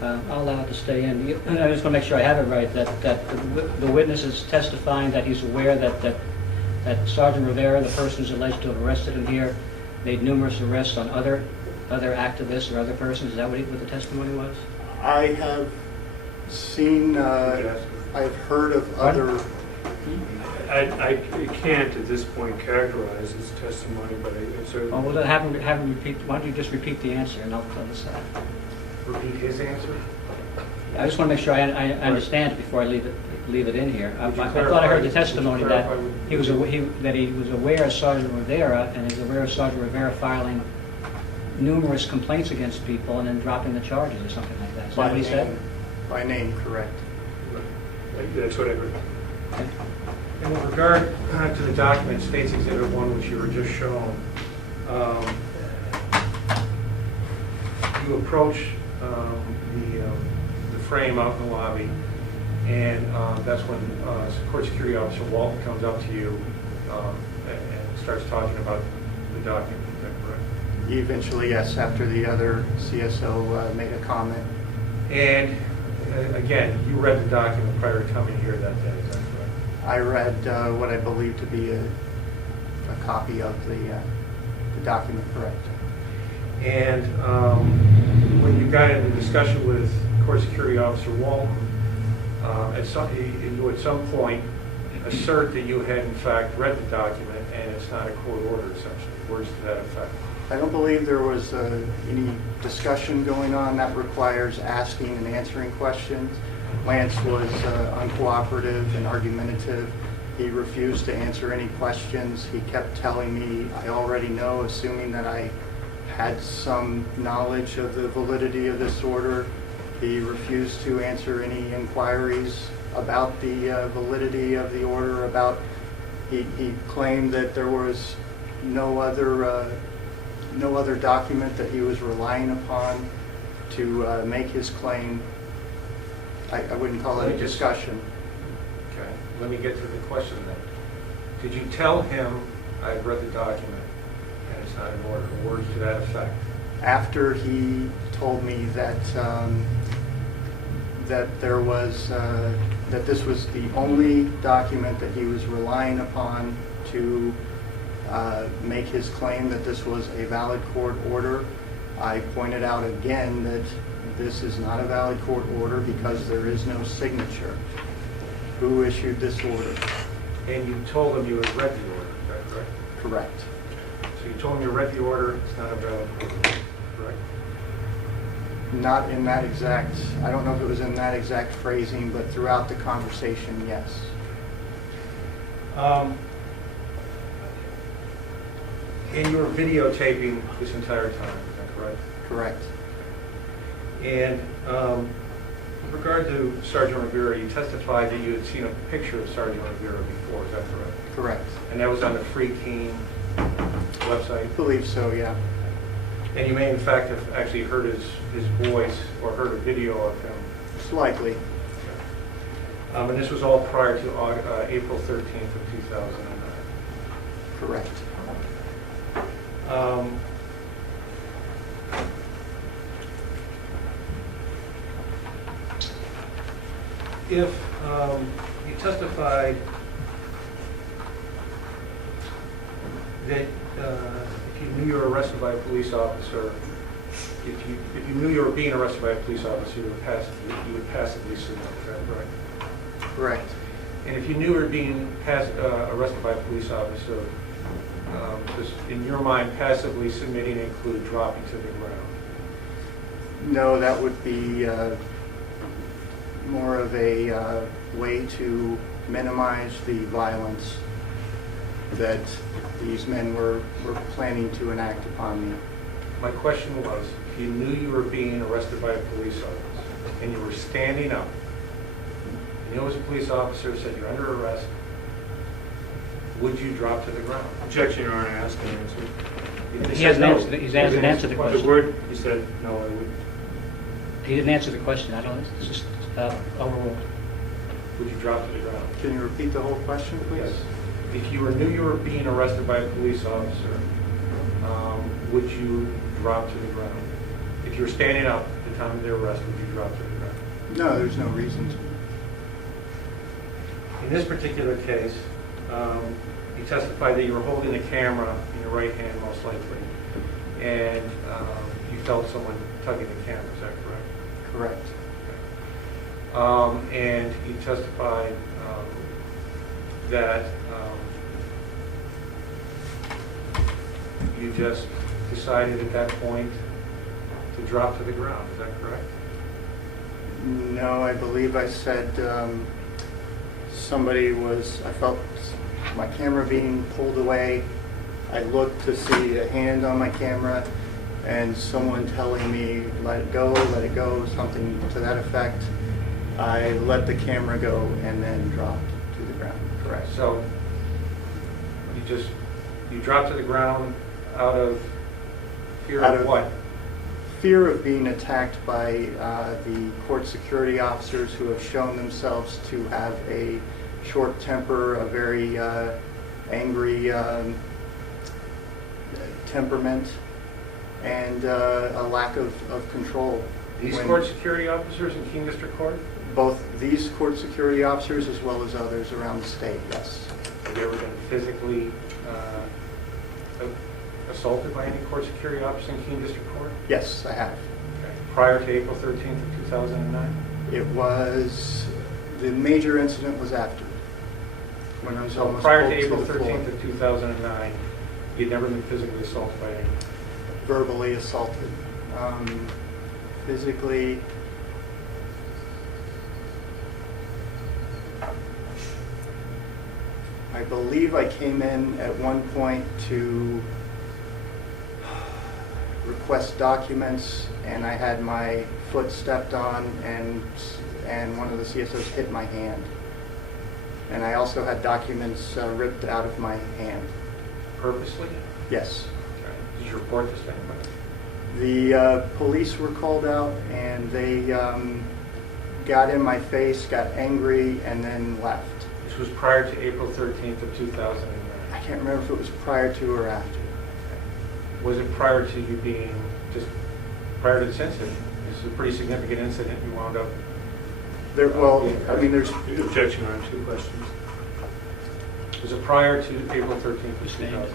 but... I'll allow it to stay in. I just want to make sure I have it right, that the witness is testifying that he's aware that Sergeant Rivera, the person who's alleged to have arrested him here, made numerous arrests on other activists or other persons. Is that what the testimony was? I have seen, I've heard of other... I can't at this point characterize his testimony, but I certainly... Oh, well, have him repeat. Why don't you just repeat the answer and I'll decide. Repeat his answer? I just want to make sure I understand it before I leave it in here. I thought I heard the testimony that he was aware of Sergeant Rivera, and he was aware of Sergeant Rivera filing numerous complaints against people and then dropping the charges or something like that. Is that what he said? By name, correct. That's what I heard. Okay. And with regard to the document, States Exhibit 1, which you were just shown, you approach the frame out in the lobby, and that's when Court Security Officer Walton comes up to you and starts talking about the document. Is that correct? Eventually, yes, after the other CSO made a comment. And again, you read the document prior to coming here that day, is that correct? I read what I believe to be a copy of the document, correct. And when you got into discussion with Court Security Officer Walton, you at some point assert that you had in fact read the document and it's not a court order, essentially. Words to that effect. I don't believe there was any discussion going on that requires asking and answering questions. Lance was uncooperative and argumentative. He refused to answer any questions. He kept telling me, I already know, assuming that I had some knowledge of the validity of this order. He refused to answer any inquiries about the validity of the order. He claimed that there was no other document that he was relying upon to make his claim. I wouldn't call it a discussion. Okay, let me get to the question then. Did you tell him, I've read the document and it's not an order, words to that effect? After he told me that that this was the only document that he was relying upon to make his claim that this was a valid court order, I pointed out again that this is not a valid court order because there is no signature. Who issued this order? And you told him you had read the order, is that correct? Correct. So you told him you read the order, it's not a valid order, correct? Not in that exact, I don't know if it was in that exact phrasing, but throughout the conversation, yes. And you were videotaping this entire time, is that correct? Correct. And with regard to Sergeant Rivera, you testified that you had seen a picture of Sergeant Rivera before, is that correct? Correct. And that was on the FreeKeene website? I believe so, yeah. And you may in fact have actually heard his voice or heard a video of him. It's likely. And this was all prior to April 13th of 2009. Correct. If you testified that if you knew you were arrested by a police officer if you knew you were being arrested by a police officer, you would passively submit, is that correct? Correct. And if you knew you were being arrested by a police officer, does, in your mind, passively submitting include dropping to the ground? No, that would be more of a way to minimize the violence that these men were planning to enact upon me. My question was, if you knew you were being arrested by a police officer and you were standing up, and you know as a police officer said you're under arrest, would you drop to the ground? Objection, Your Honor, ask an answer. He hasn't answered, he hasn't answered the The question. word, he said, no, I would. He didn't answer the question. I don't, it's just overruled. Would you drop to the ground? Can you repeat the whole question, please? Yes. If you knew you were being arrested by a police officer, would you drop to the ground? If you were standing up at the time of their arrest, would you drop to the ground? No, there's no reason to. In this particular case, you testified that you were holding the camera in your right hand, most likely, and you felt someone tugging the camera. Is that correct? Correct. And you testified that you just decided at that point to drop to the ground. Is that correct? No, I believe I said I felt my camera being pulled away. I looked to see a hand on my camera and someone telling me, let it go, something to that effect. I let the camera go and then dropped to the ground. Correct. So you dropped to the ground out of fear Out of of- what? Fear of being attacked by the court security officers who have shown themselves to have a short temper, a very angry temperament, and a lack of control. These When court security officers in Keene District Court? both these court security officers as well as others around the state, yes. Have you ever been physically assaulted by any court security officer in Keene District Court? Yes, I have. Okay. Prior to April 13th of 2009? It was, the major incident was after, when I was So almost prior to pulled April the floor. 13th of 2009, you'd never been physically assaulted by anyone? Verbally assaulted. Physically, I believe I came in at one point to request documents, and I had my foot stepped on, and one of the CSOs hit my hand. And I also had documents ripped out of my hand. Purposely? Yes. Okay. Did you report this to anybody? The police were called out, and they got in my face, got angry, and then left. This was prior to April 13th of 2009. I can't remember if it was prior to or after. Was it prior to you being, just prior to this incident? This is a pretty significant incident. You wound up. Well, I mean, there's, Objection, Your Honor, two questions. Was it prior to April 13th of 2009?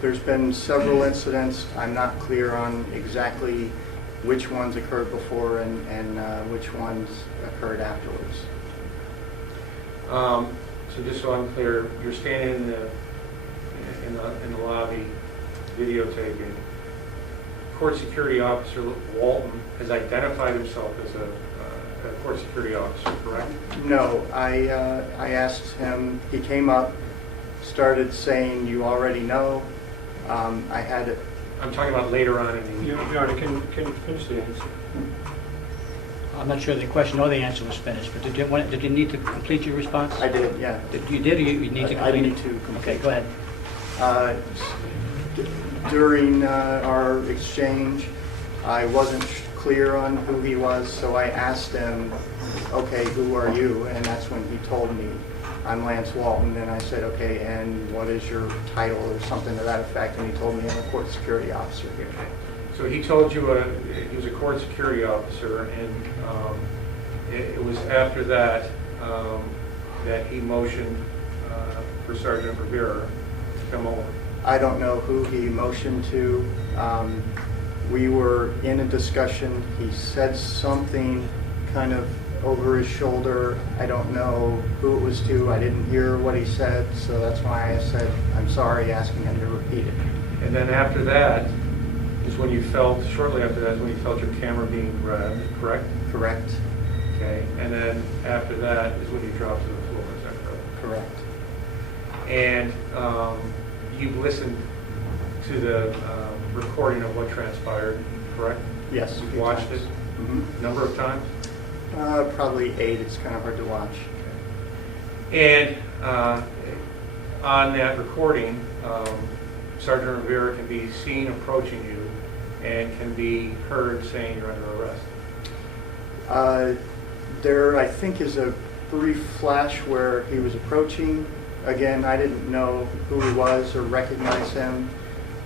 there's been several incidents. I'm not clear on exactly which ones occurred before and which ones occurred afterwards. So just so I'm clear, you're standing in the lobby videotaping. Court security officer Walton has identified himself as a court security officer, correct? No, I asked him, he came up, started saying, "You already know." I had I'm talking about later on in the Your Honor, can you finish the answer? I'm not sure the question or the answer was finished, but did you need to complete your response? I did, yeah. You did, or you need to I complete it? need to complete. Okay, go ahead. During our exchange, I wasn't clear on who he was, so I asked him, "Okay, who are you?" And that's when he told me, "I'm Lance Walton." And I said, "Okay, and what is your title?" or something to that effect. And he told me, "I'm a court security officer here." So he told you he was a court security officer, and it was after that that he motioned for Sergeant Rivera to come over. I don't know who he motioned to. We were in a discussion. He said something kind of over his shoulder. I don't know who it was to. I didn't hear what he said, so that's why I said, I'm sorry, asking him to repeat it. And then after that is when you felt, shortly after that is when you felt your camera being grabbed, correct? Correct? Okay. And then after that is when you dropped to the floor, is that correct? Correct. And you listened to the recording of what transpired, correct? Yes. a You few watched times. it Mhm. number of times? Probably 8. It's kind of hard to watch. And on that recording, Sergeant Rivera can be seen approaching you and can be heard saying you're under arrest. There, I think, is a brief flash where he was approaching. Again, I didn't know who he was or recognize him.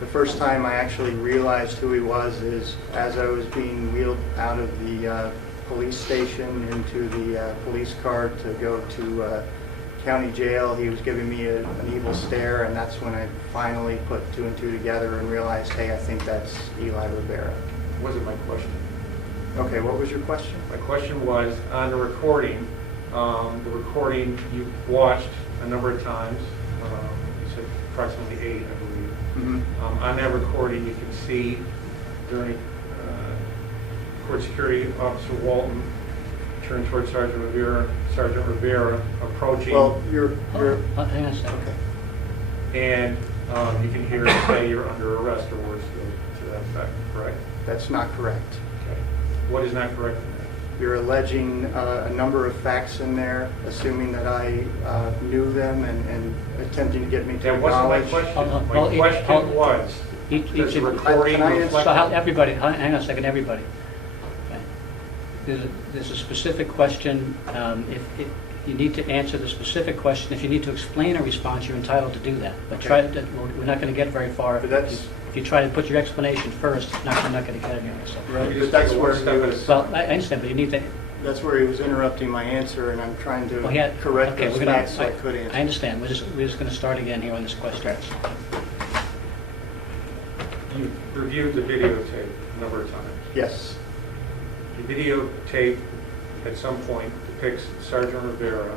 The first time I actually realized who he was is as I was being wheeled out of the police station into the police car to go to county jail. He was giving me an evil stare, and that's when I finally put 2 and 2 together and realized, hey, I think that's Eli Rivera. Wasn't my question. Okay, what was your question? My question was, on the recording you watched a number of times, you said approximately 8, I believe. Mm-hmm. On that recording, you can see during Court Security Officer Walton turned towards Sergeant Rivera approaching. Well, you're Hang on a second. okay. And you can hear him say you're under arrest or words to that effect, correct? That's not correct. Okay. What is not correct in that? You're alleging a number of facts in there, assuming that I knew them and attempting to get me to That wasn't my acknowledge. question. Well, My question was, Each does the of- recording Can I answer? reflect... So everybody, hang on a second, everybody. Okay. There's a specific question. If you need to answer the specific question, if you need to explain a response, you're entitled to do that. But we're not going to get very far. But that's- If you try to put your explanation first, you're not going to get anywhere. So. Right, You but just that's take it where one step he at a was, Well, I understand, but you need to. that's where he was interrupting my answer, and I'm trying to Well, he had- correct okay, those we're gonna- facts so I could answer. I understand. We're just going to start again here on this question. You reviewed the videotape a number of times. Yes, The videotape at some point depicts Sergeant Rivera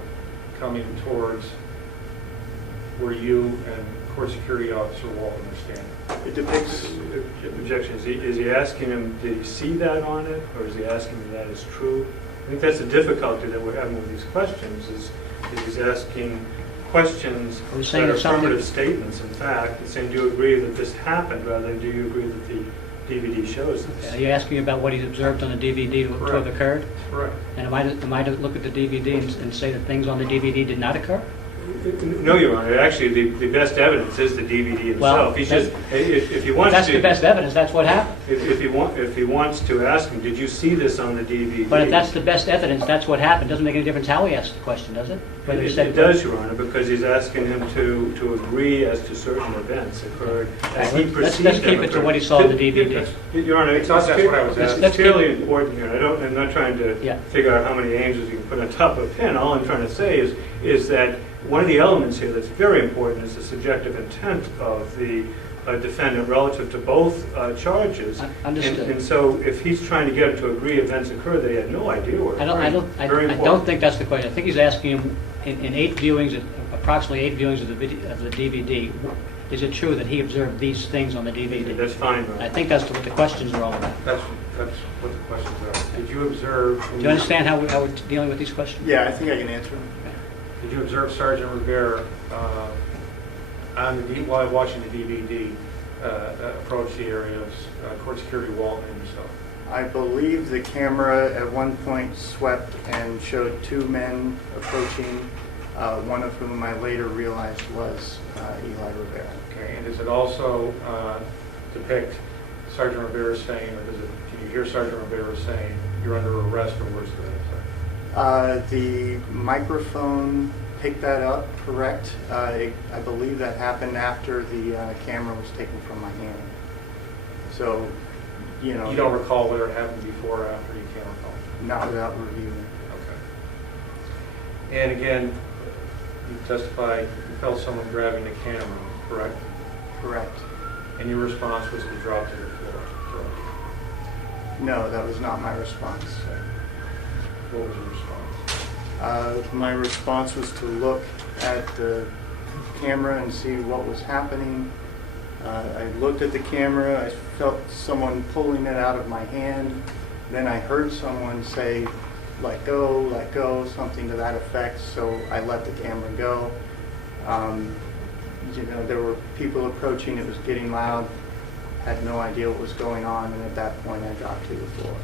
coming towards where you and Court Security Officer Walton are standing. it depicts. Objection, is he asking him, did he see that on it, or is he asking if that is true? I think that's the difficulty that we're having with these questions, is he's asking questions Are we saying that are that something- affirmative statements, in fact, and saying, do you agree that this happened, rather than do you agree that the DVD shows this? Are you asking about what he's observed on the DVD to have Correct. occurred? Correct. And am I to look at the DVD and say that things on the DVD did not occur? No, Your Honor, actually, the best evidence is the DVD Well, himself. He's just, if he wants to... That's the best evidence, that's what happened. If he wants to ask him, did you see this on the DVD? But if that's the best evidence, that's what happened. Doesn't make any difference how he asks the question, does it? Whether he said It does, Your Honor, because he's asking him to agree as to certain events occurred as he perceived them. Let's keep it to what he saw on the DVD. Your Honor, it's That's what I was asking. it's fairly important here. I'm not trying to Yeah. figure out how many angels you can put on top of a pin. All I'm trying to say is that one of the elements here that's very important is the subjective intent of the defendant relative to both charges. Understood. And so if he's trying to get him to agree events occurred that he had no idea were I occurring, very don't important. think that's the question. I think he's asking him, in 8 viewings, approximately 8 viewings of the DVD, is it true that he observed these things on the DVD? That's fine, Your Honor. I think that's what the questions are all about. That's what the questions are. Did you observe... Do you understand how we're dealing with these questions? Yeah, I think I can answer them. Did you observe Sergeant Rivera while watching the DVD approach the area of Court Security Walton and yourself? I believe the camera at one point swept and showed 2 men approaching, one of whom I later realized was Eli Rivera. Okay, and does it also depict Sergeant Rivera saying, or can you hear Sergeant Rivera saying, you're under arrest or worse to that effect? The microphone picked that up, correct? I believe that happened after the camera was taken from my hand. So, you know. You don't recall whether it happened before or after, you can't recall? Not without reviewing. Okay. And again, you testified you felt someone grabbing the camera, correct? Correct. And your response was to drop to the floor, correct? No, that was not my response. What was your response? My response was to look at the camera and see what was happening. I looked at the camera, I felt someone pulling it out of my hand. Then I heard someone say, let go, something to that effect, so I let the camera go. There were people approaching, it was getting loud, had no idea what was going on, and at that point I dropped to the floor.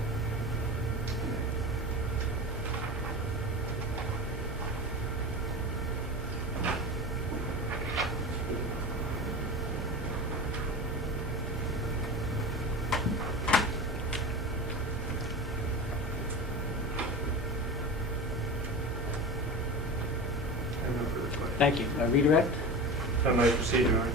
Thank you. Redirect? If I might proceed, Your Honor.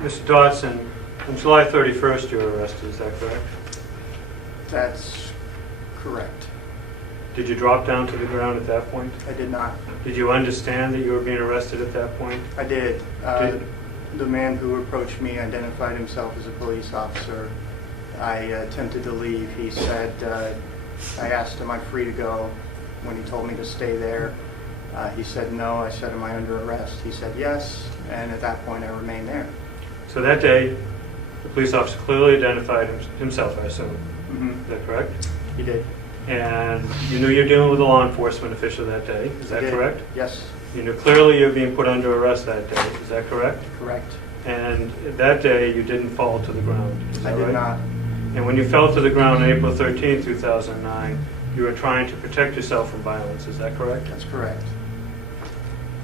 Mr. Dodson, on July 31st you were arrested, is that correct? That's correct. Did you drop down to the ground at that point? I did not. Did you understand that you were being arrested at that point? I did. Did- The man who approached me identified himself as a police officer. I attempted to leave. He said, I asked him, am I free to go? When he told me to stay there, he said no. I said, am I under arrest? He said yes, and at that point I remained there. So that day, the police officer clearly identified himself, I assume. Is that correct? He did. And you knew you were dealing with a law enforcement official that day, is that He did. correct? Yes, You knew clearly you were being put under arrest that day, is that correct? correct. And that day you didn't fall to the ground, is I that did right? not. And when you fell to the ground on April 13, 2009, you were trying to protect yourself from violence, is that correct? That's correct.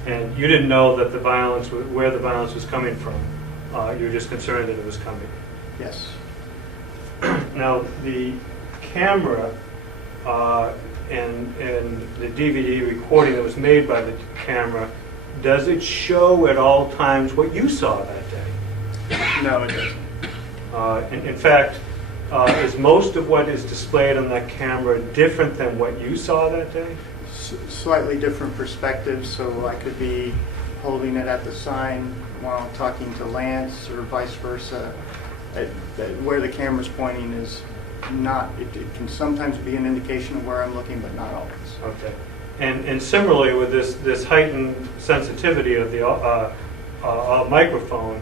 And you didn't know that the violence, where the violence was coming from. You were just concerned that it was coming. Yes. Now, the camera and the DVD recording that was made by the camera, does it show at all times what you saw that day? No, it doesn't. In fact, is most of what is displayed on that camera different than what you saw that day? Slightly different perspectives, so I could be holding it at the sign while talking to Lance or vice versa. Where the camera's pointing is not, it can sometimes be an indication of where I'm looking, but not always. Okay. And similarly with this heightened sensitivity of the microphone,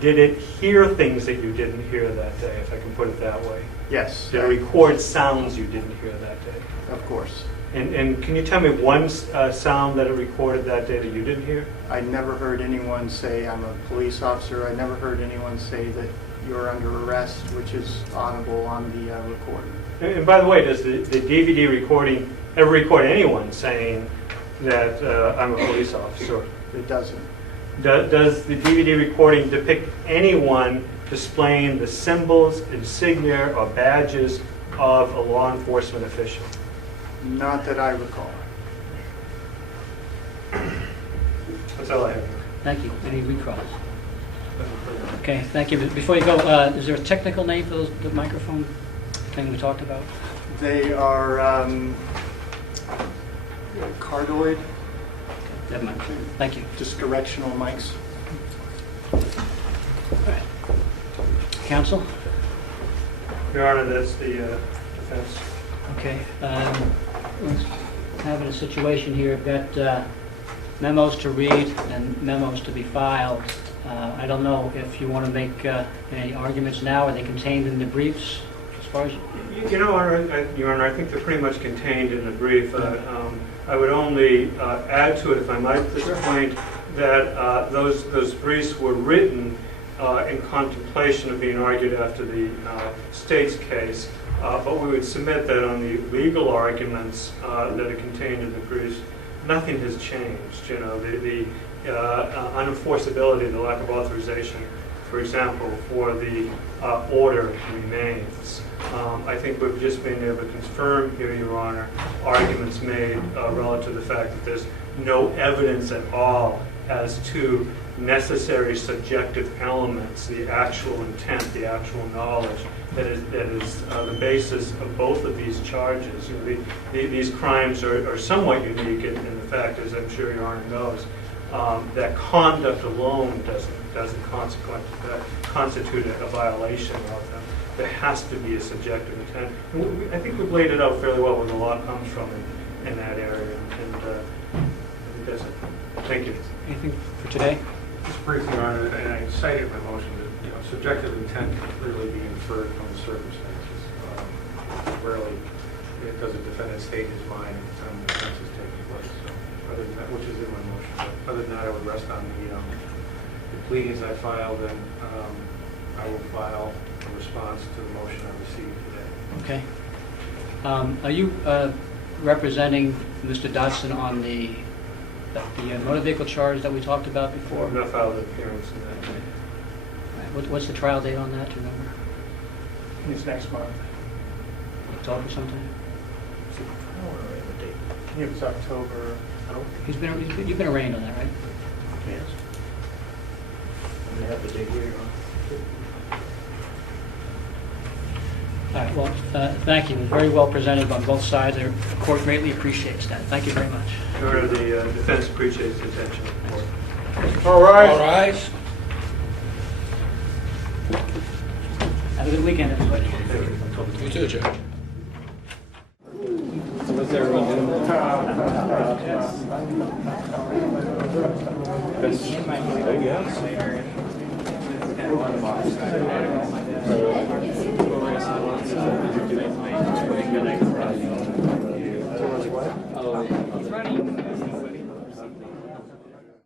did it hear things that you didn't hear that day, if I can put it that way? Yes, Did it record sounds you didn't hear that day? of course. And can you tell me one sound that it recorded that day that you didn't hear? I never heard anyone say I'm a police officer. I never heard anyone say that you're under arrest, which is audible on the recording. And by the way, does the DVD recording ever record anyone saying that I'm a police officer? It doesn't. Does the DVD recording depict anyone displaying the symbols, insignia, or badges of a law enforcement official? Not that I recall. That's all I have. Thank you. Any recalls? Okay, thank you. Before you go, is there a technical name for the microphone thing we talked about? They are cardioid, Never mind. Thank you. just directional mics. All right. Counsel? Your Honor, that's the defense. Okay. We're having a situation here. We've got memos to read and memos to be filed. I don't know if you want to make any arguments now. Are they contained in the briefs as far as? You know, Your Honor, I think they're pretty much contained in the brief. I would only add to it, if I might, at this point, that those briefs were written in contemplation of being argued after the state's case, but we would submit that on the legal arguments that are contained in the briefs, nothing has changed. You know, the unenforceability, the lack of authorization, for example, for the order remains. I think we've just been able to confirm here, Your Honor, arguments made relative to the fact that there's no evidence at all as to necessary subjective elements, the actual intent, the actual knowledge that is the basis of both of these charges. You know, these crimes are somewhat unique in the fact, as I'm sure Your Honor knows, that conduct alone doesn't constitute a violation of them. There has to be a subjective intent. And I think we've laid it out fairly well where the law comes from in that area, and I think that's it. Thank you. Anything for today? Just briefly, Your Honor, and I cited in my motion that, subjective intent can clearly be inferred from the circumstances. Rarely does a defendant state his mind at the time the offense is taking place. So, other than that, which is in my motion, but other than that, I would rest on the pleadings I filed, and I will file a response to the motion I received today. Okay. Are you representing Mr. Dodson on the motor vehicle charge that we talked about before? I've not filed an appearance in that. What's the trial date on that, do you remember? It's next month. October sometime? I don't remember the date. I think it was October. You've been arraigned on that, right? Yes. And they have the date here. All right, well, thank you. It was very well presented on both sides. The court greatly appreciates that. Thank you very much. Your Honor, the defense appreciates the attention of the court. All rise. Have a good weekend, everybody. You too, Joe. Running.